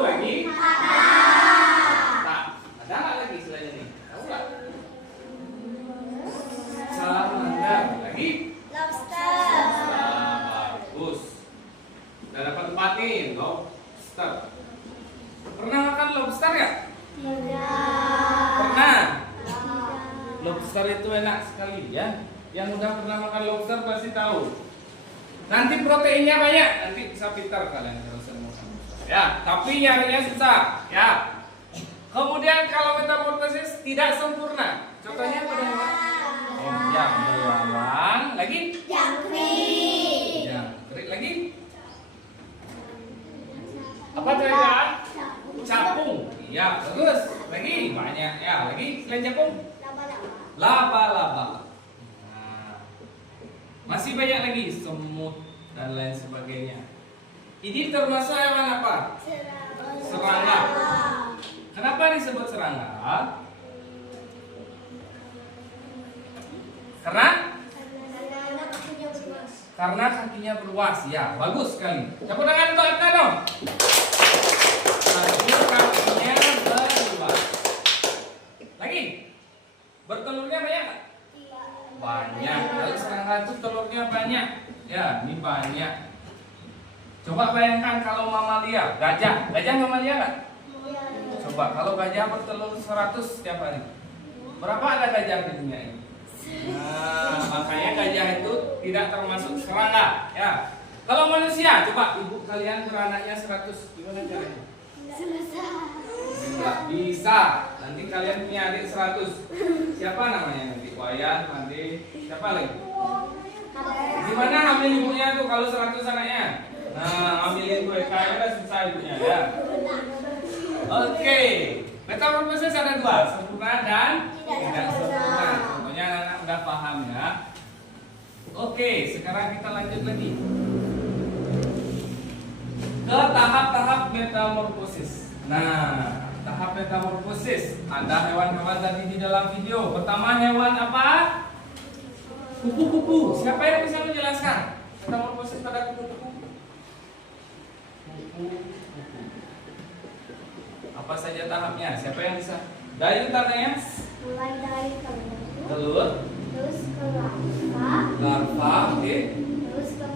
Lagi? Tak. Ada nggak lagi selain ini? Tahu nggak? Salamander. Lagi? Lobster. Bagus. Udah dapat 4 nih, lobster. Pernah makan lobster ya? Pernah. Lobster itu enak sekali ya. Yang udah pernah makan lobster pasti tahu. Nanti proteinnya banyak, nanti bisa pintar kalian kalau sering makan lobster. Ya, tapi nyarinya susah. Ya. Kemudian kalau metamorfosis tidak sempurna, contohnya pada hewan? Ayam, belalang, lagi? Jangkrik. Jangkrik lagi? Apa tadi? Capung. Iya, terus lagi banyak ya. Lagi selain capung? Laba-laba. Nah, masih banyak lagi semut dan lain sebagainya. Ini termasuk hewan apa? Serangga. Kenapa disebut serangga? Karena kakinya berwas. Ya, bagus sekali. Tepuk tangan untuk Edna dong. Kakinya berwas. Lagi. Bertelurnya banyak nggak? Banyak. Kalau serangga itu telurnya banyak. Ya, ini banyak. Coba bayangkan kalau mamalia, gajah. Gajah mamalia nggak? Coba kalau gajah bertelur 100 setiap hari. Berapa ada gajah di dunia ini? Nah, makanya gajah itu tidak termasuk serangga. Ya. Kalau manusia, coba ibu kalian beranaknya 100, gimana caranya? Nggak bisa. Nanti kalian punya adik 100. Siapa namanya nanti? Wayan, nanti siapa lagi? Gimana hamil ibunya tuh kalau 100 anaknya? Nah, ambilin gue kaya udah susah ibunya ya. Oke. Metamorfosis ada 2, sempurna dan tidak sempurna. Contohnya anak-anak udah paham ya. Oke, sekarang kita lanjut lagi ke tahap-tahap metamorfosis. Nah, tahap metamorfosis ada hewan-hewan tadi di dalam video. Pertama hewan apa? Kupu-kupu. Siapa yang bisa menjelaskan metamorfosis pada kupu-kupu? Kupu-kupu. Apa saja tahapnya? Siapa yang bisa? Dari tanya. Mulai dari Telur. terus ke Larva. Oke. terus ke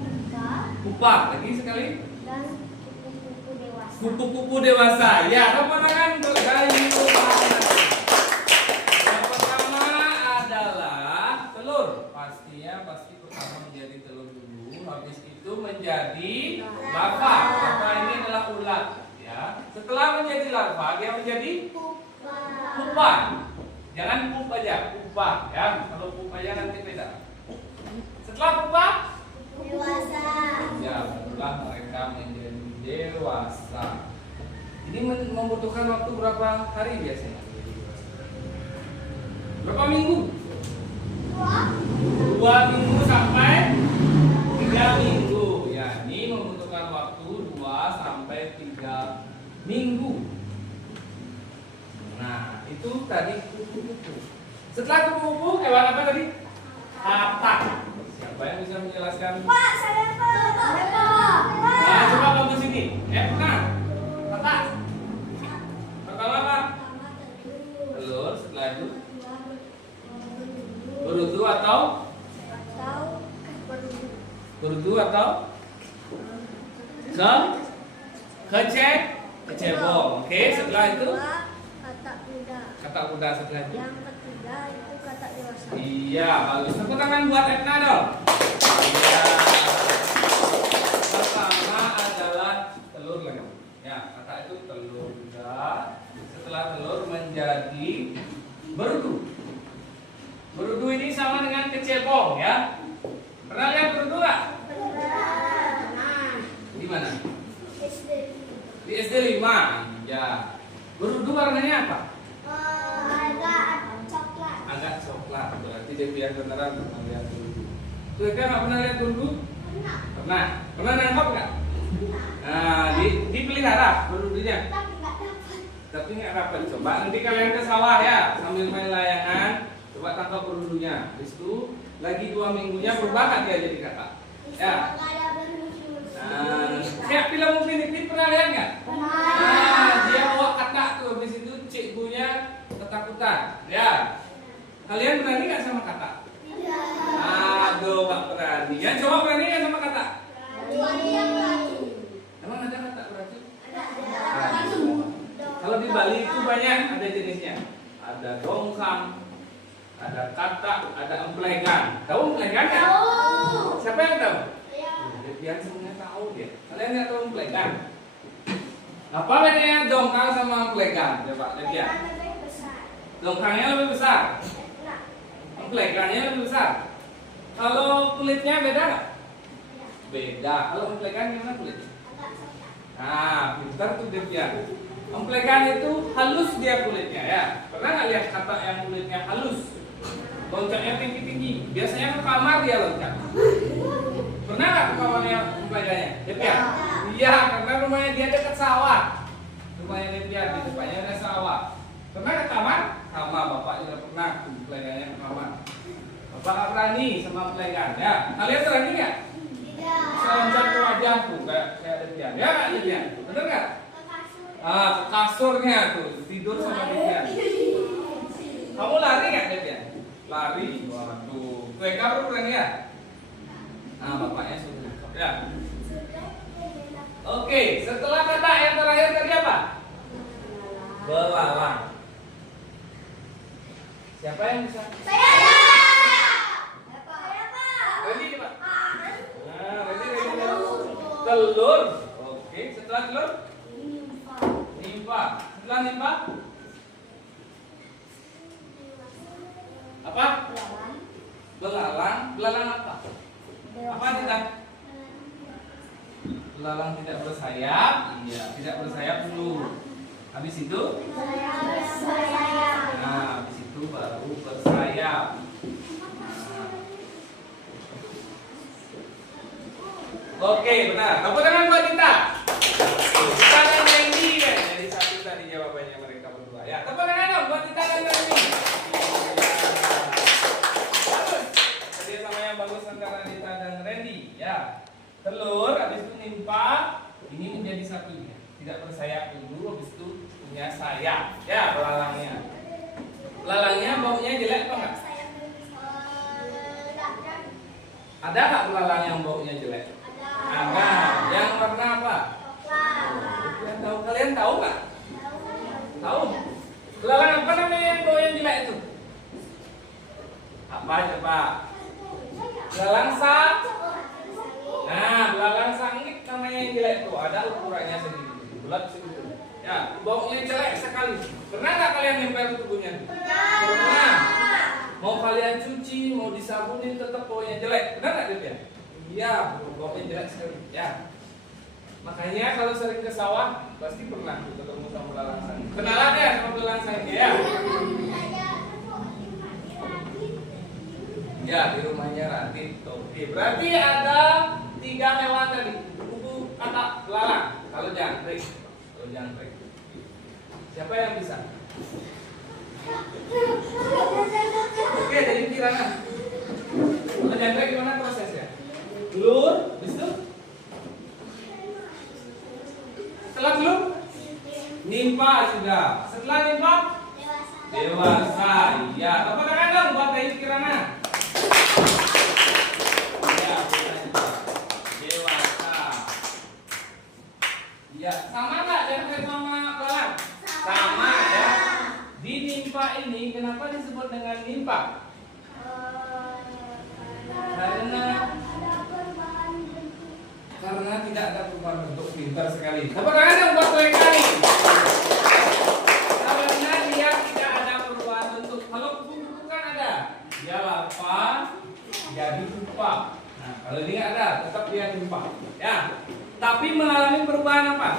Pupa. Lagi sekali. dan kupu-kupu dewasa. Kupu-kupu dewasa. Ya, tepuk tangan untuk dari pupa. Yang pertama adalah telur. Pasti pertama menjadi telur dulu. Habis itu menjadi larva. Larva ini adalah ulat. Ya. Setelah menjadi larva, dia menjadi pupa. Jangan pup aja, pupa. Ya. Kalau pup aja nanti beda. Setelah pupa, Dewasa. ya, barulah mereka menjadi dewasa. Ini membutuhkan waktu berapa hari biasanya? Berapa minggu? 2 minggu sampai 3 minggu. Ya, ini membutuhkan waktu 2 sampai 3 minggu. Nah, itu tadi kupu-kupu. Setelah kupu-kupu, hewan apa tadi? Katak. Siapa yang bisa menjelaskan? Pak, saya Pak. Nah, coba kamu sini. Pernah? kata? Pertama apa? Telur. Setelah itu berudu atau berudu atau kecebong. Oke, setelah itu kata kuda. Setelah itu Yang ketiga itu kata dewasa. iya, bagus. Tepuk tangan buat Etna dong. Iya. Pertama adalah telur lagi. Ya, kata itu telur kuda. Setelah telur menjadi berudu. Berudu ini sama dengan kecebong ya. Pernah lihat berudu nggak? Di mana? Di SD 5. Ya. Berudu warnanya apa? Agak coklat. Berarti dia biar beneran pernah lihat berudu. Tuh kan nggak pernah lihat berudu? Pernah. Pernah nangkap nggak? Nah, dipelihara berudunya. Tapi nggak dapat. Coba nanti kalian ke sawah ya, sambil main layangan, coba tangkap berudunya. Habis itu lagi 2 minggunya berubah kan dia jadi kakak. Ya. Nah, siap film Upin Ipin pernah lihat nggak? Nah, dia bawa katak tuh, habis itu cikgunya ketakutan. Ya. Kalian berani nggak sama katak? Aduh, nggak berani. Ya, coba berani nggak sama katak? Emang ada katak berarti? Ada. Kalau di Bali itu banyak ada jenisnya. Ada dongkang, ada katak, ada emplegan. Tahu emplegan kan? Siapa yang tahu? Biar semuanya tahu dia. Kalian nggak tahu emplegan? Apa bedanya dongkang sama emplegan? Coba lihat. Dongkangnya lebih besar, emplegannya lebih besar. Kalau kulitnya beda nggak? Beda. Kalau emplegan gimana kulitnya? Nah, pintar tuh dia. Emplegan itu halus dia kulitnya ya. Pernah nggak lihat katak yang kulitnya halus? Loncatnya tinggi-tinggi. Biasanya ke kamar dia loncat. Pernah nggak ke kamarnya emplegannya? Ya. Iya, karena rumahnya dia dekat sawah. Rumahnya dia di depannya ada sawah. Pernah ke kamar? Sama bapak juga pernah emplegannya ke kamar. Bapak nggak berani sama emplegan ya. Kalian berani nggak? Saya loncat ke wajah tuh kayak dia. Ya nggak dia? Bener nggak? Ke kasurnya tuh tidur sama dia. Kamu lari nggak dia? Lari. Waduh. Kamu berani ya? Nah, bapaknya sudah. Ya. Oke, setelah kata yang terakhir tadi apa? Belalang. Siapa yang bisa? Ready, Pak? Nah, ready. Telur. Oke, setelah telur? Nimfa. Setelah nimfa? Apa? Belalang. Belalang apa? Apa tidak? Belalang tidak bersayap. Iya, tidak bersayap dulu. Habis itu? Nah, habis itu baru bersayap. Oke, benar. Tepuk tangan buat kita. Kita dan Randy kan. Jadi satu tadi jawabannya mereka berdua. Ya, tepuk tangan dong buat kita dan Randy. Bagus. Kerjasama yang bagus antara Rita dan Randy. Ya. Telur, habis itu nimpa. Ini menjadi satunya. Tidak bersayap dulu, habis itu punya sayap. Ya, belalangnya. Belalangnya baunya jelek apa enggak? Ada nggak belalang yang baunya jelek? Ada. Yang warna apa? Kalian tahu nggak? Tahu? Belalang apa namanya yang baunya jelek itu? Apa coba? Belalang sang. Nah, belalang sangit namanya yang jelek tuh. Ada ukurannya segini, bulat segini. Ya, baunya jelek sekali. Pernah nggak kalian nempel tubuhnya? Pernah. Mau kalian cuci, mau disabunin tetap baunya jelek. Benar nggak dia? Iya, baunya jelek sekali. Ya. Makanya kalau sering ke sawah pasti pernah ketemu sama belalang sangit. Kenalan ya sama belalang sangit ya. Ya, di rumahnya Radit. Oke, berarti ada 3 hewan tadi. Kuku kata belalang. Kalau jangkrik. Siapa yang bisa? Oke, jadi pikiran. Kalau jangkrik gimana prosesnya? Telur, habis itu? Setelah telur, Ya, tepuk tangan dong buat Bayu Kirana. Ya, dewasa. Ya, sama nggak jangkrik sama belalang? Sama ya. Di nimpa ini kenapa disebut dengan nimpa? Karena tidak ada perubahan bentuk. Pintar sekali. Tepuk tangan dong buat Bayu kali. Karena dia tidak ada perubahan bentuk. Kalau kupu-kupu kan ada. Dia larva jadi pupa. Nah, kalau ini nggak ada, tetap dia pupa. Ya. Tapi mengalami perubahan apa?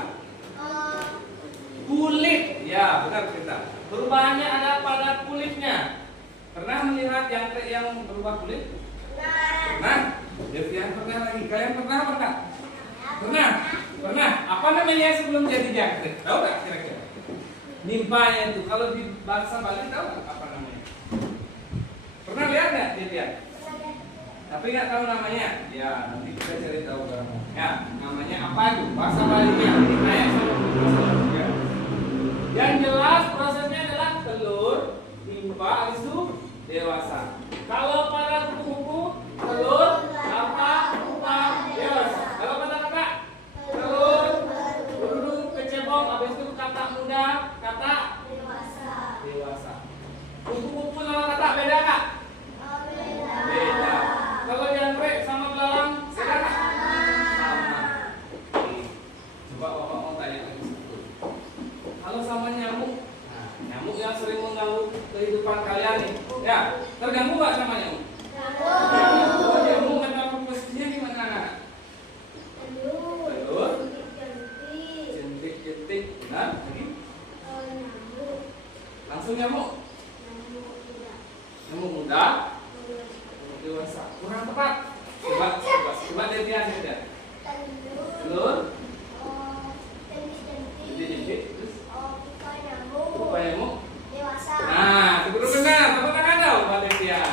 Kulit. Ya, benar kita. Perubahannya ada pada kulitnya. Pernah melihat jangkrik yang berubah kulit? Pernah? Devian pernah lagi. Kalian pernah apa enggak? Pernah? Pernah. Apa namanya sebelum jadi jangkrik? Tahu nggak kira-kira? Nimpanya itu. Kalau di bahasa Bali tahu nggak apa namanya? Pernah lihat nggak Devian? Tapi nggak tahu namanya. Ya, nanti kita cari tahu bareng. Ya, namanya apa itu? Bahasa Balinya. Kayak ya. Yang jelas prosesnya adalah telur, nimpa, habis itu dewasa. Kalau pada kupu-kupu, telur, larva, pupa, dewasa. Kalau pada kata, telur, berudu, kecebong, habis itu kata muda, kata dewasa. Kupu-kupu sama kata beda nggak? Beda. Kalau jangkrik sama belalang, beda nggak? Sama. Coba bapak mau tanya lagi. Kalau sama nyamuk, nah, nyamuk yang sering mengganggu kehidupan kalian nih, ya terganggu nggak sama nyamuk? Kalau nyamuk memang posisinya di mana? Telur, jentik-jentik, nah, lagi? Langsung nyamuk? Nyamuk muda, nyamuk dewasa, kurang tepat. Coba Devian beda. Telur, jentik-jentik, terus pupa nyamuk. Nah, itu benar. Tepuk tangan dong buat Devian.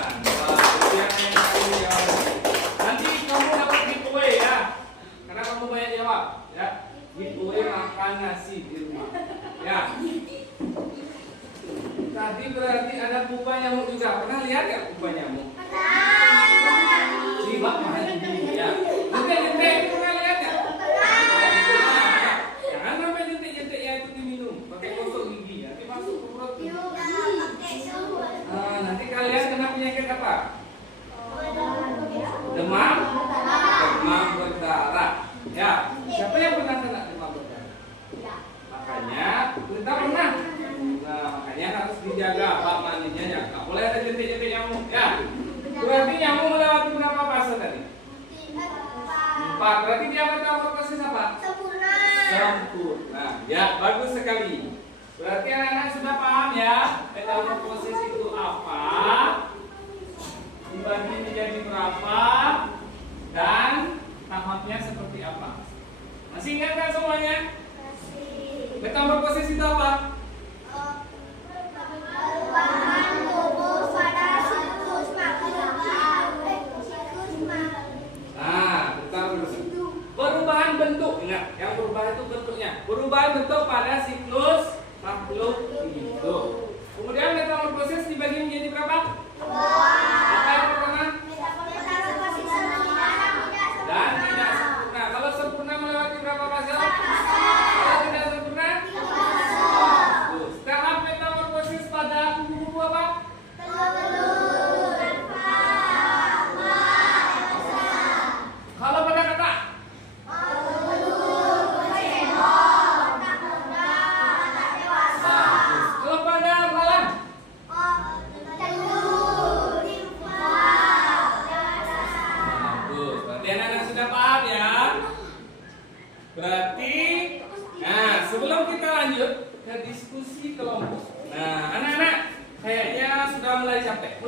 Nanti kamu dapat giveaway ya. Karena kamu banyak jawab, ya. Giveaway makan nasi di rumah. Ya. Tadi berarti ada pupa nyamuk juga. Pernah lihat nggak pupa nyamuk? Di bak ya. Jentik-jentik pernah lihat nggak? Jangan sampai jentik-jentiknya itu diminum. Pakai gosok gigi, nanti masuk ke perut. Nanti kalian kena penyakit apa? Demam berdarah. Ya, siapa yang pernah kena demam berdarah? Makanya kita pernah. Nah, makanya harus dijaga bak mandinya ya. Nggak boleh ada jentik-jentik nyamuk. Ya. Berarti nyamuk melewati berapa fase tadi? 4. Berarti dia metamorfosis apa? Sempurna. Ya, bagus sekali. Berarti anak-anak sudah paham ya metamorfosis itu apa, dibagi menjadi berapa, dan tahapnya seperti apa. Masih ingat kan semuanya? Metamorfosis itu apa? Perubahan bentuk. Ingat, yang berubah itu bentuknya. Perubahan bentuk pada siklus makhluk hidup. Kemudian metamorfosis dibagi menjadi berapa? Apa yang pertama? Dan tidak sempurna. Kalau sempurna melewati berapa fase? Kalau tidak sempurna? Tahap metamorfosis pada kupu-kupu apa? Kalau pada kata? Kalau pada belalang? Berarti anak-anak sudah paham ya? Berarti, nah sebelum kita lanjut ke diskusi kelompok. Nah anak-anak kayaknya sudah mulai capek.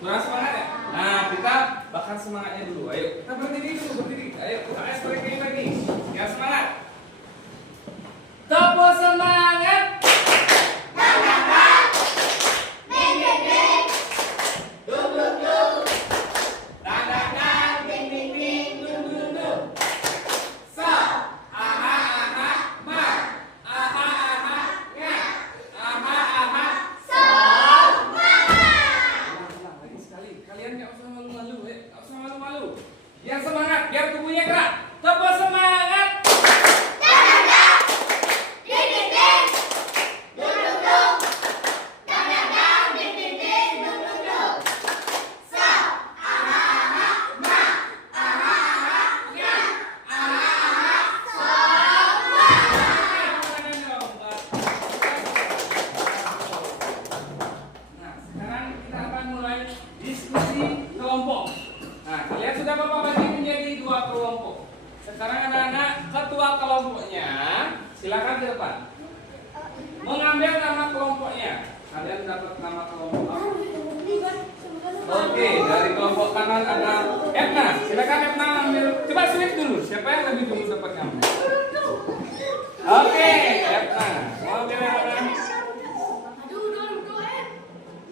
Kurang semangat ya? Nah kita bakar semangatnya dulu. Ayo kita berdiri dulu, berdiri. Ayo kita stretching lagi. Ya semangat. Tepuk semangat. Silakan ke depan. Mengambil nama kelompoknya. Kalian dapat nama kelompok apa? Oke, dari kelompok kanan ada Etna. Silakan Etna ambil. Coba sulit dulu. Siapa yang lebih dulu dapat ngambil? Oke, Etna. Mau ambil yang mana?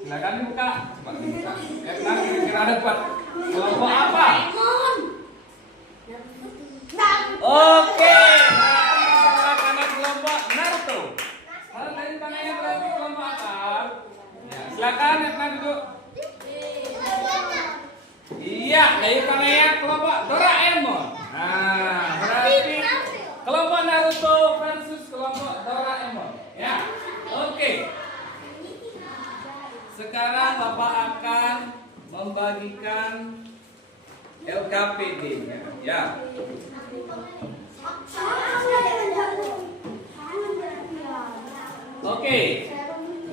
Silakan dibuka. Coba dibuka. Etna kira-kira dapat kelompok apa? Oke. Silakan kelompok Naruto. Kalau dari tangannya berarti kelompok apa? Ya, silakan Etna duduk. Iya, dari tangannya kelompok Doraemon. Nah, berarti kelompok Naruto versus kelompok Doraemon. Ya, oke. Sekarang Bapak akan membagikan LKPD. Ya. Oke.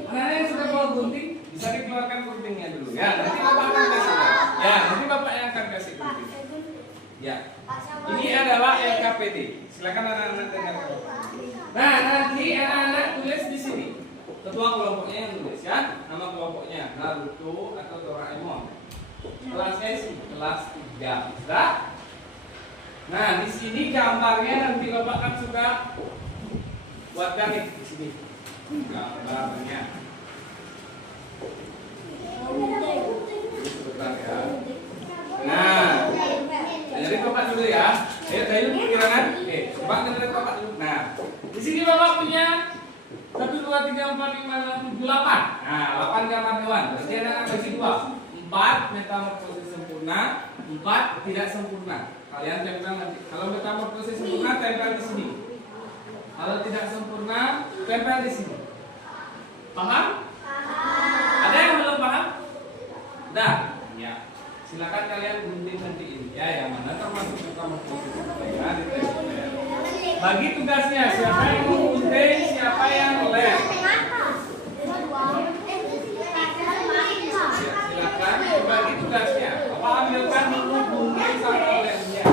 Anak-anak yang sudah bawa gunting, bisa dikeluarkan guntingnya dulu. Ya, nanti Bapak akan kasih. Ya, nanti Bapak yang akan kasih gunting. Ya. Ini adalah LKPD. Silakan anak-anak dengar. Nah, nanti anak-anak tulis di sini. Ketua kelompoknya yang tulis ya. Nama kelompoknya Naruto atau Doraemon. Kelasnya sih kelas 3. Bisa? Nah, di sini gambarnya nanti Bapak kan suka buatkan nih di sini. Gambarnya. Sebentar ya. Nah, jadi Bapak dulu ya. Ayo pikiran. Oke, coba dengerin Bapak dulu. Nah, di sini Bapak punya 1, 2, 3, 4, 5, 6, 7, 8. Nah, 8 gambar hewan. Berarti ada bagi 2. 4 metamorfosis sempurna, 4 tidak sempurna. Kalian tempel nanti. Kalau metamorfosis sempurna tempel di sini. Kalau tidak sempurna tempel di sini. Paham? Ada yang belum paham? Dah. Ya. Silakan kalian gunting nanti ini ya, yang mana termasuk metamorfosis sempurna di tes. Bagi tugasnya siapa yang menggunting, siapa yang lem. Silakan bagi tugasnya. Bapak ambilkan dulu gunting sama lemnya.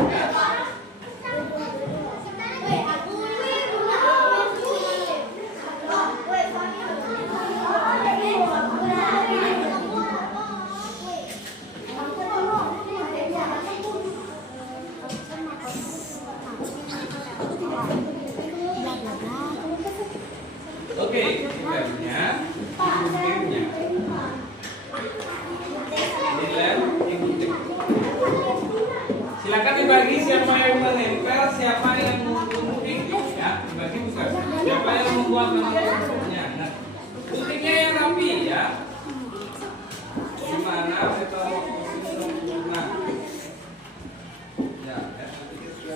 Oke, lemnya, guntingnya. Ini lem, ini gunting. Silakan dibagi siapa yang menempel, siapa yang menggunting ya, dibagi tugas. Siapa yang membuat nama kelompoknya. Nah, guntingnya yang rapi ya. Gimana metamorfosis sempurna? Ya, nanti kita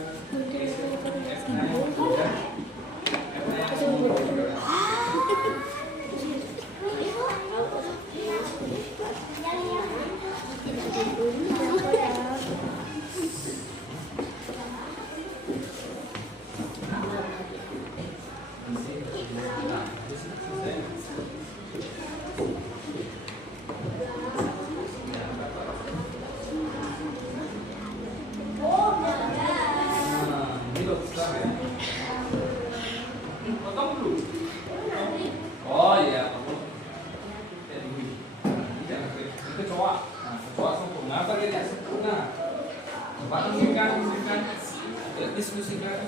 diskusikan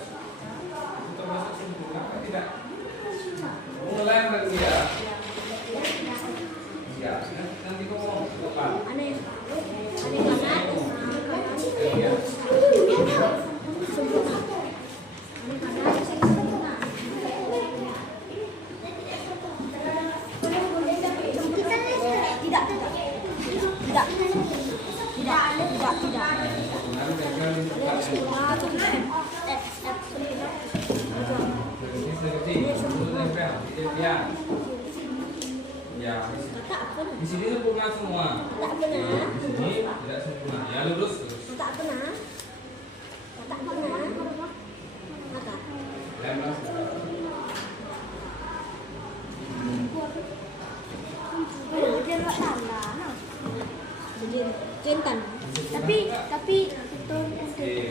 termasuk sempurna apa tidak? Mulai lagi ya. Ya, nanti kau ngomong depan. Ya. Ya, di sini sempurna semua. Di sini tidak sempurna. Ya, lurus terus. Lempar. Tapi itu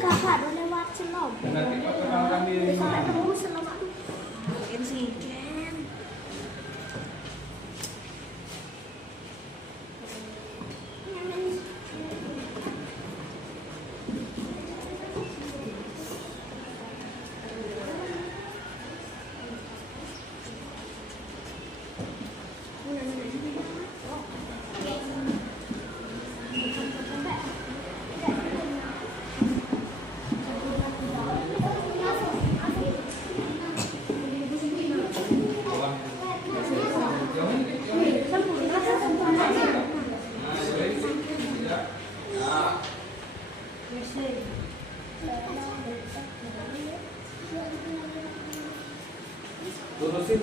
kakak udah lewat senom. Nanti kau terbang kami. Sampai ketemu senom aku.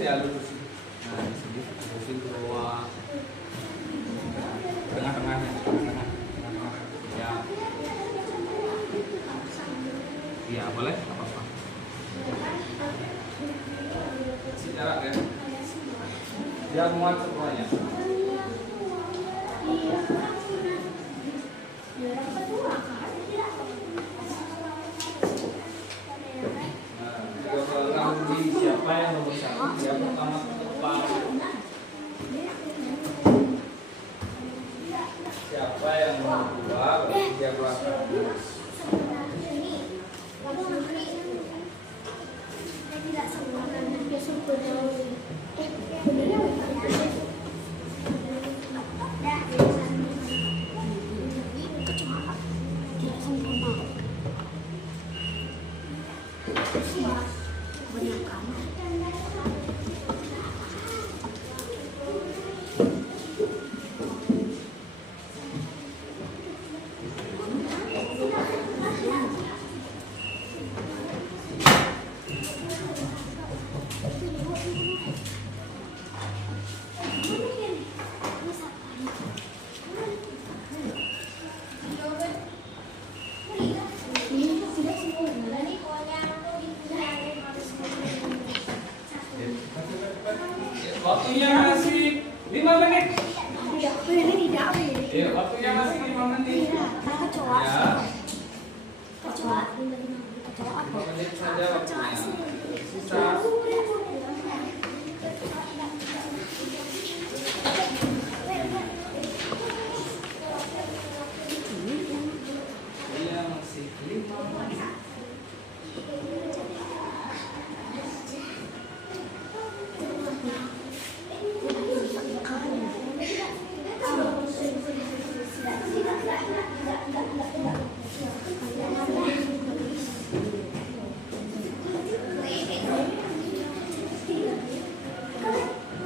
ya lurusin. Nah, di sini lurusin ke bawah. Tengah-tengahnya, tengah. Ya. Iya, boleh, nggak apa-apa. Kasih jarak ya. Biar muat semuanya. Siapa yang nomor 1? Yang pertama ke depan. Siapa yang nomor 2? Berarti dia belakang. Waktunya masih 5 menit. Ya, waktunya masih 5 menit. Ya. 5 menit saja waktunya. Sisa. Iya, masih 5 menit.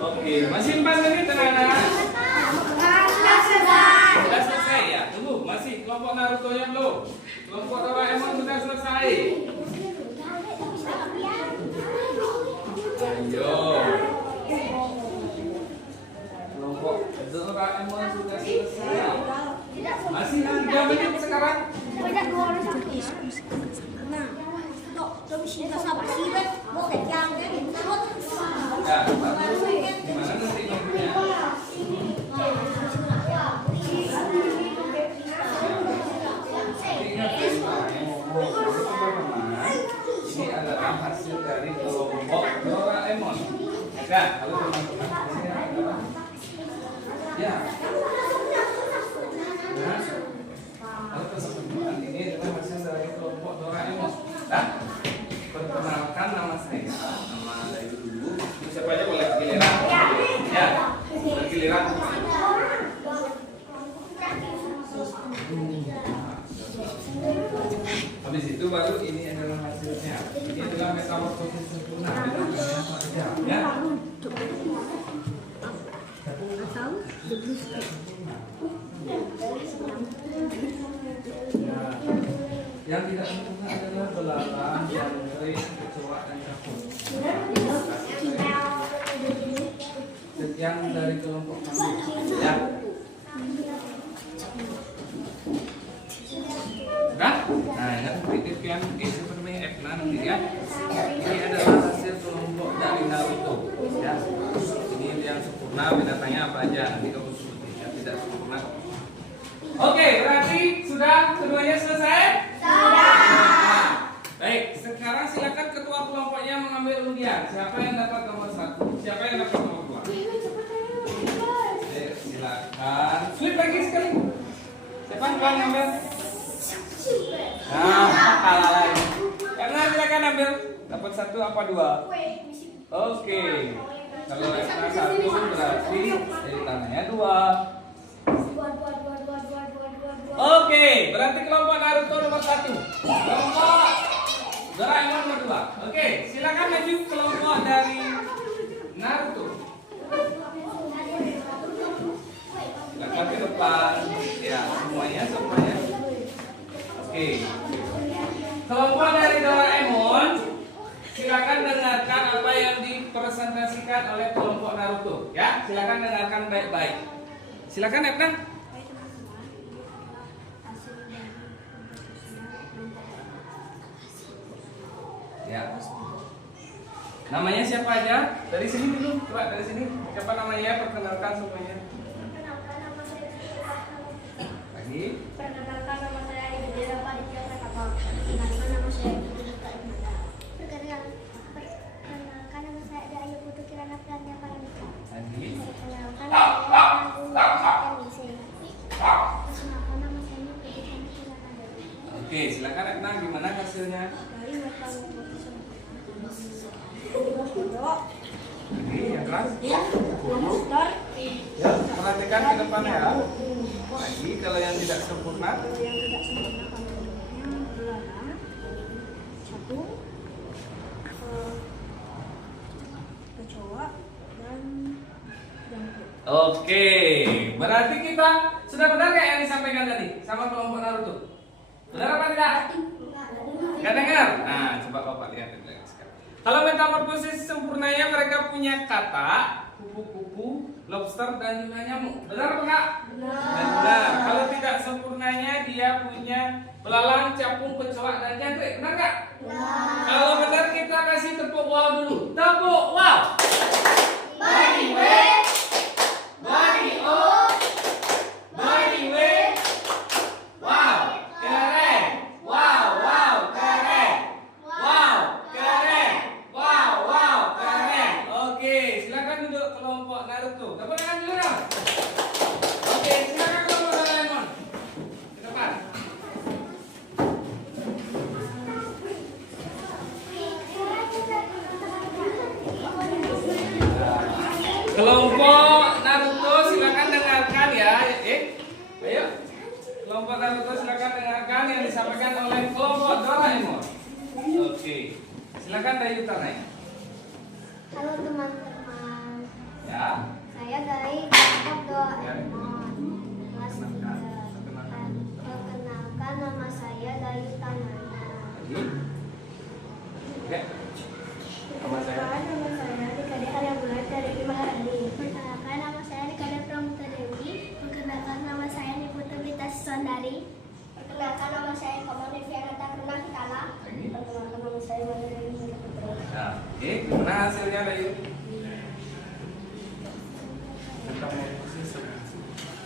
Oke, masih 4 menit anak-anak. Sudah selesai ya? Tunggu, masih kelompok Naruto-nya belum. Kelompok Doraemon sudah selesai. Ayo. Kelompok Doraemon sudah selesai. Masih 3 menit sekarang. Ya, bagus. Gimana nanti nomornya? Ingat teman-teman, ini adalah hasil dari kelompok Doraemon. Ya, kalau teman-teman ini adalah ya. Nah, kalau teman-teman ini adalah hasil dari kelompok Doraemon. Nah, perkenalkan nama saya. Nama saya dulu. Siapa aja boleh giliran. Ya, giliran. Habis itu baru ini adalah hasilnya. Ini adalah metamorfosis sempurna. Ya. Yang tidak sempurna adalah belalang, jangkrik, kecoa, dan capung. Sekian dari kelompok kami. Ya. Udah? Nah, ingat titipkan seperti F nanti ya. Ini adalah hasil kelompok dari Naruto. Ya. Ini yang sempurna, binatangnya apa aja? Nanti kamu sebutin. Yang tidak sempurna. Oke, berarti sudah keduanya selesai? Sudah. Baik, sekarang silakan ketua kelompoknya mengambil undian. Siapa yang dapat nomor 1? Siapa yang dapat nomor 2? Silakan. Slip lagi sekali. Siapa yang ngambil? Nah, kalah lagi. Karena silakan ambil. Dapat 1 apa 2? Oke. Kalau extra 1 berarti dari tanahnya 2. Oke, berarti kelompok Naruto nomor 1. Kelompok Doraemon nomor 2. Oke, silakan maju kelompok dari Naruto. Silakan ke depan. Ya, semuanya. Oke. Kelompok dari Doraemon, silakan dengarkan apa yang dipersampaikan dipresentasikan oleh kelompok Naruto. Ya, silakan dengarkan baik-baik. Silakan Edna. Hai teman-teman, ini adalah hasil dari kelompok Ya. Namanya siapa aja? Dari sini dulu, coba dari sini. Siapa namanya? Perkenalkan semuanya. Perkenalkan nama saya Lagi. Perkenalkan nama saya Ibedera Padilla Pratama. Perkenalkan nama saya Ibedera Imada. Perkenalkan nama saya Ayu Putu Kirana Pranya Paramita. Lagi. Perkenalkan nama saya Nanggung Kendisi. Perkenalkan nama saya Putri Kirana Dewi. Oke, silakan Edna. Gimana hasilnya? Dari Metamorfosis Lagi, yang keras. Monster. Ya, perhatikan ke depan ya. Lagi, kalau yang tidak sempurna. Yang tidak sempurna kalau yang belarang satu kecoa dan jangkrik. Oke, berarti kita sudah benar nggak yang disampaikan tadi sama kelompok Naruto? Benar apa tidak? Nggak dengar? Nah, coba Bapak lihat sekarang. Kalau metamorfosis sempurnanya mereka punya kata, kupu-kupu, lobster, dan juga nyamuk. Benar apa enggak? Benar. Kalau tidak sempurnanya dia punya belalang, capung, kecoa, dan jangkrik. Benar nggak? Kalau benar kita kasih tepuk wow dulu. Tepuk wow. Body weight. Body O. Body weight. Wow, keren. Wow, wow, keren. Wow, keren. Wow, wow, keren. Oke, silakan duduk kelompok Naruto. Tepuk tangan dulu dong. Oke, silakan kelompok Doraemon. Ke depan. Kelompok Naruto silakan dengarkan ya. Ayo. Kelompok Naruto silakan dengarkan yang disampaikan oleh kelompok Doraemon. Oke. Silakan Dayu Tanai. Halo teman-teman, Ya. saya dari kelompok Doraemon kelas 3. Perkenalkan nama saya Dayu Tanaya. Lagi. Oke. Nama saya. Nama saya Dikade Aryabulan dari Imaharani. Perkenalkan nama saya Dikade Pramuta Dewi. Perkenalkan nama saya Niputu Gita Siswandari. Perkenalkan nama saya Komon Devianata Karuna Kitala. Lagi. Perkenalkan nama saya Wanda Dewi Putri. Nah, oke. Gimana hasilnya Dayu?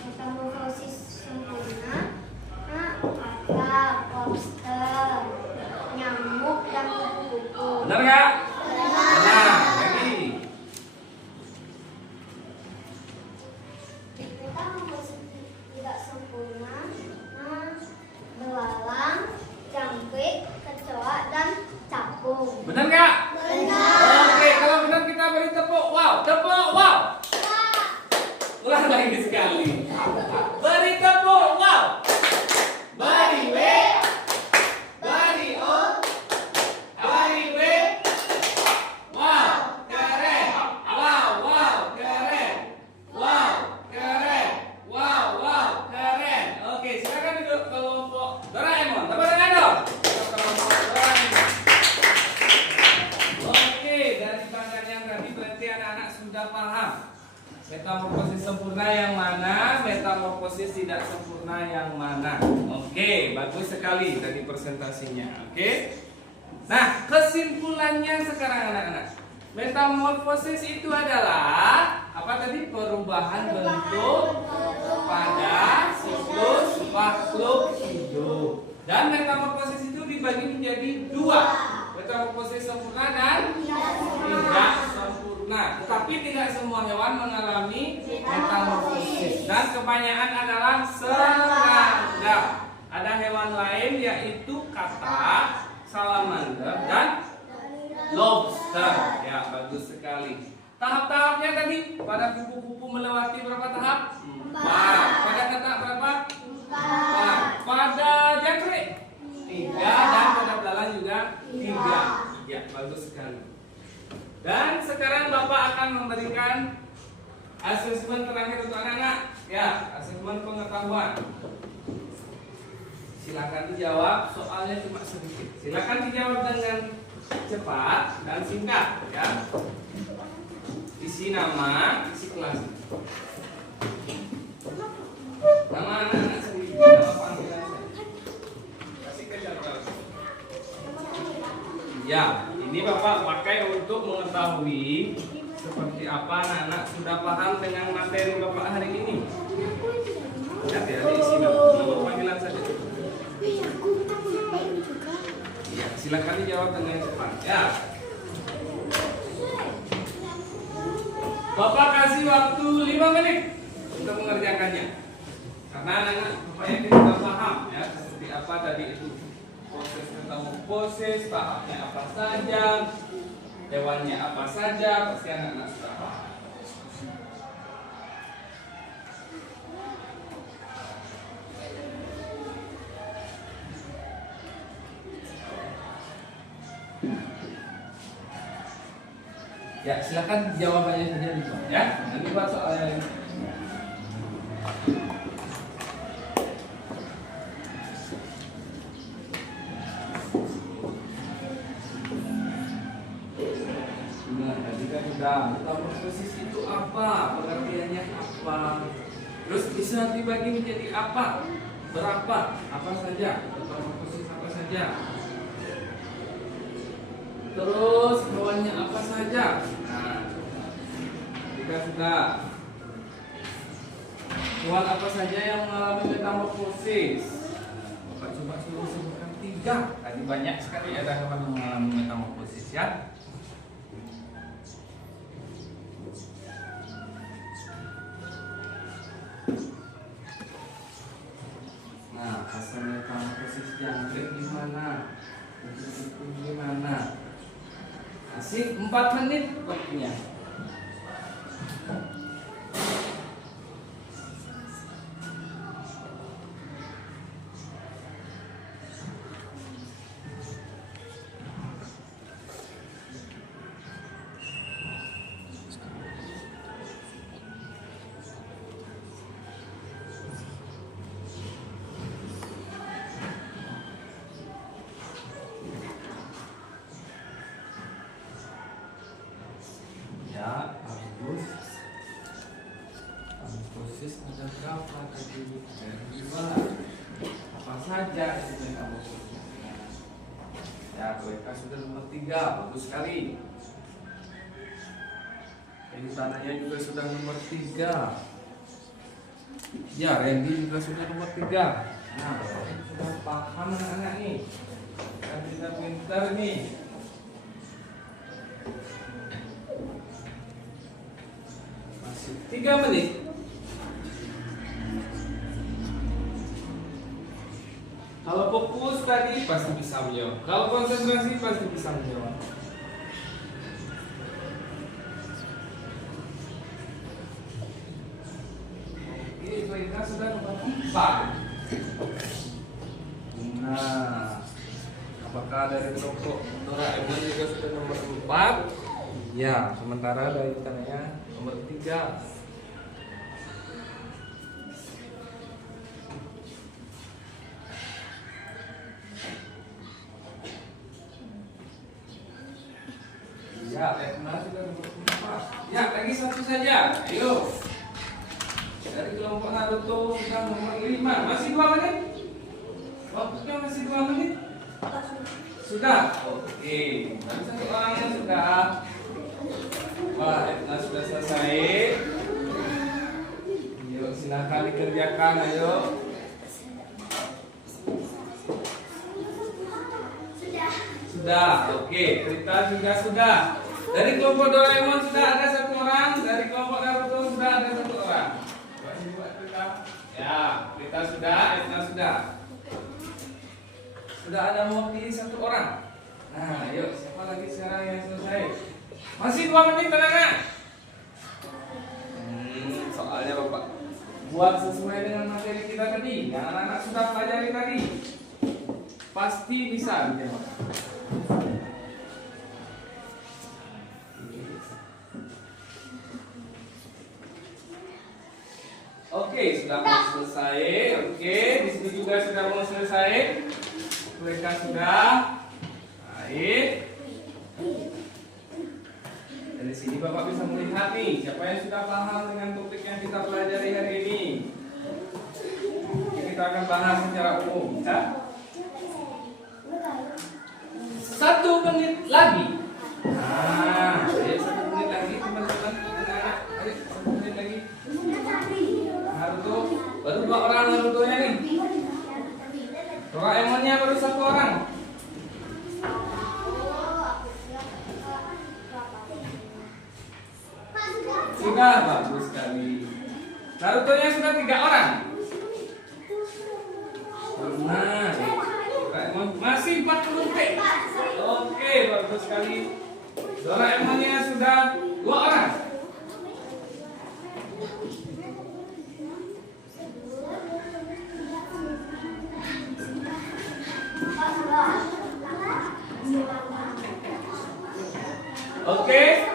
Metamorfosis sempurna. Kata, lobster, nyamuk, dan kupu-kupu. Benar nggak? Benar. Lagi. Metamorfosis tidak sempurna. Belalang, jangkrik, kecoa, dan capung. Benar nggak? Oke, kalau benar kita beri tepuk wow. Tepuk wow. Ulang lagi sekali. Beri tepuk wow. Body weight. Body O. Body weight. Wow, keren. Wow, wow, keren. Wow, keren. Wow, wow, keren. Oke, silakan duduk kelompok Doraemon. Tepuk tangan dong. Kelompok Doraemon. Oke, dari bagian yang tadi berarti anak-anak sudah paham metamorfosis sempurna yang mana, metamorfosis tidak sempurna yang mana. Oke, bagus sekali tadi presentasinya. Oke. Nah, kesimpulannya sekarang anak-anak. Metamorfosis itu adalah apa tadi? Perubahan bentuk pada siklus makhluk hidup. Dan metamorfosis itu dibagi menjadi dua. Metamorfosis sempurna dan tidak sempurna. Tetapi tidak semua hewan mengalami metamorfosis. Dan kebanyakan adalah serangga. Ada hewan lain yaitu katak, salamander, dan lobster. Ya, bagus sekali. Tahap-tahapnya tadi pada kupu-kupu melewati berapa tahap? 4. Pada katak berapa? 4. Pada jangkrik 3 dan pada belalang juga 3. Ya, bagus sekali. Dan sekarang Bapak akan memberikan asesmen terakhir untuk anak-anak. Ya, asesmen pengetahuan. Silakan dijawab, soalnya cuma sedikit. Silakan dijawab dengan cepat dan singkat, ya. isi nama, isi kelas. Nama anak-anak sendiri, nama panggilan saya. Kasih ke catatan. Ya, ini Bapak pakai untuk mengetahui seperti apa anak-anak sudah paham dengan materi Bapak hari ini. Ya, ada isi nama panggilan saja. Ya, silakan dijawab dengan cepat. Ya. Bapak kasih waktu 5 menit untuk mengerjakannya. Karena anak-anak supaya kita paham ya seperti apa tadi itu proses metamorfosis, tahapnya apa saja, hewannya apa saja, pasti anak-anak sudah paham. Ya, silakan jawabannya saja dibuat ya. Nanti buat soalnya. Nah, tadi kan sudah metamorfosis itu apa? Pengertiannya apa? Terus bisa dibagi menjadi apa? Berapa? Apa saja? Metamorfosis apa saja? Terus hewannya apa saja? Nah, jika sudah hewan apa saja yang mengalami metamorfosis? Bapak coba suruh sebutkan 3. Tadi banyak sekali ada hewan yang mengalami metamorfosis ya. Nah, fase metamorfosis jangkrik gimana? Itu gimana? Masih 4 menit waktunya. Ya, bagus. Metamorfosis ada berapa tadi? Ada 2. Apa saja itu metamorfosis? Ya, mereka sudah nomor 3. Bagus sekali. Ini sananya juga sudah nomor 3. Ya, Randy juga sudah nomor 3. Nah, sudah paham anak-anak nih. Dan kita pintar nih. Masih 3 menit. Kalau fokus tadi pasti bisa menjawab. Kalau konsentrasi pasti bisa menjawab. Oke, mereka sudah nomor 4. Nah, apakah dari kelompok Doraemon juga sudah nomor 4? Ya, sementara dari tanahnya nomor 3. Ya, Etna sudah nomor 4. Ya, lagi 1 saja. Ayo. Dari kelompok Naruto sudah nomor 5. Masih 2 menit? Waktunya masih 2 menit? Sudah? Oke. Baru 1 orang yang sudah. Wah, Etna sudah selesai. Yuk, silakan dikerjakan. Ayo. Sudah. Oke. Rita juga sudah. Dari kelompok Doraemon sudah ada 1 orang. Dari kelompok Naruto sudah ada 1 orang. Ya, Rita sudah, Etna sudah. Sudah ada mewakili 1 orang. Nah, yuk, siapa lagi sekarang yang selesai? Masih 2 menit, anak-anak. Soalnya Bapak buat sesuai dengan materi kita tadi. Yang anak-anak sudah pelajari tadi. Pasti bisa dijawab. Oke, sudah mau selesai. Oke, di sini juga sudah mau selesai. Mereka sudah. Baik. Dari sini Bapak bisa melihat nih, siapa yang sudah paham dengan topik yang kita pelajari hari ini. Kita akan bahas secara umum, ya. 1 menit lagi. Nah, ayo 1 menit lagi teman-teman, anak-anak. Ayo 1 menit lagi. Naruto, baru 2 orang Naruto-nya nih. Doraemonnya baru 1 orang. Sudah bagus sekali. Naruto-nya sudah 3 orang. Nah, Doraemon masih 40 P. Oke, bagus sekali. Doraemonnya sudah 2 orang. Oke.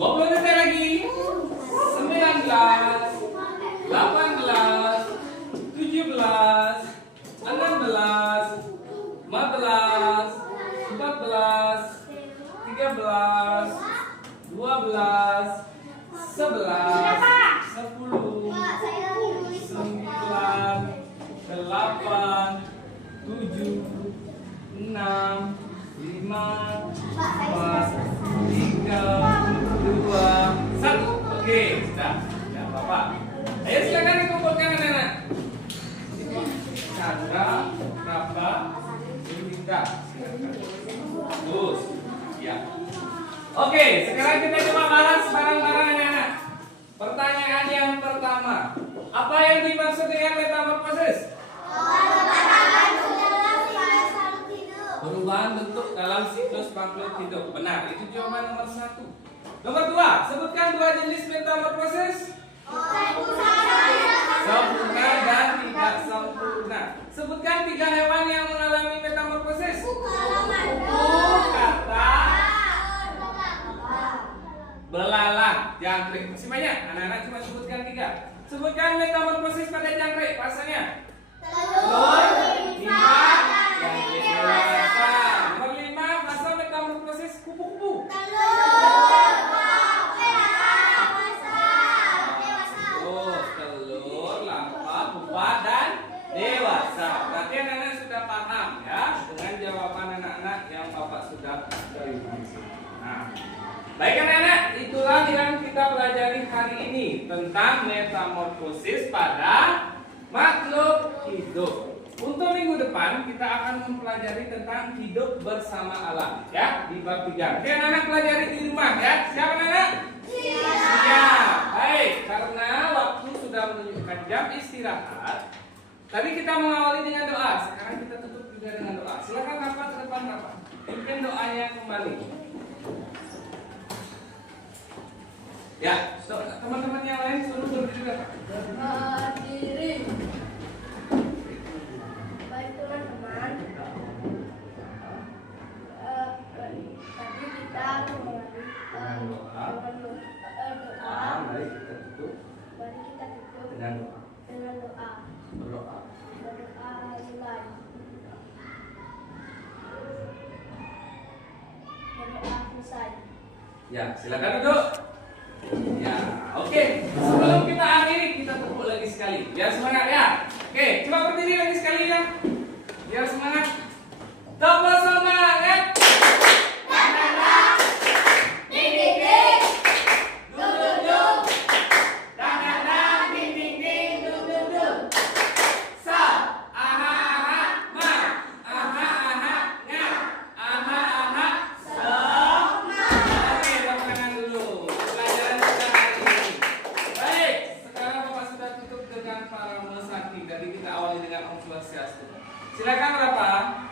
20 detik lagi. 19, 18, 17, 16, 15, 14, 13, 12, 11, 10, 9, 8, 7, 6, 5, 4, 3, 2, 1. Oke, sudah. Tidak apa-apa. Ayo silakan dikumpulkan anak-anak. Chandra, Rafa, Yunita. Bagus. Ya. Oke, sekarang kita coba bahas bareng-bareng anak-anak. Pertanyaan yang pertama, apa yang dimaksud dengan metamorfosis? Perubahan bentuk dalam siklus makhluk hidup. Benar, itu jawaban nomor 1. Nomor 2, sebutkan 2 jenis metamorfosis. Sempurna dan tidak sempurna. Sebutkan 3 hewan yang mengalami metamorfosis. Kata, belalang, jangkrik. Masih banyak, anak-anak cuma sebutkan 3. Sebutkan metamorfosis pada jangkrik, rasanya. Telur, limbah, jangkrik dewasa. Nomor 5, fase metamorfosis kupu-kupu. Telur, larva, pupa, dan dewasa. Berarti anak-anak sudah paham ya dengan jawaban anak-anak yang Bapak sudah terima. Nah, baik anak-anak, itulah yang kita pelajari hari ini tentang metamorfosis pada makhluk hidup. Untuk minggu depan kita akan mempelajari tentang hidup bersama alam ya di bab 3. Oke anak-anak, pelajari di rumah ya. Siap anak-anak? Siap. Baik, karena waktu sudah menunjukkan jam istirahat. Tadi kita mengawali dengan doa. Sekarang kita tutup juga dengan doa. Silakan rapat ke depan rapat. Pimpin doanya kembali. Ya, teman-teman yang lain suruh berdiri juga. Berdiri. Baik teman-teman. Tadi kita Dengan doa. Mari kita tutup dengan doa. Berdoa. Mulai. Berdoa selesai. Ya, silakan duduk. Ya, oke. Sebelum kita akhiri, kita tepuk lagi sekali. Biar semangat ya. Oke, coba berdiri lagi sekali ya. Biar semangat. Tepuk semangat. Silakan Bapak.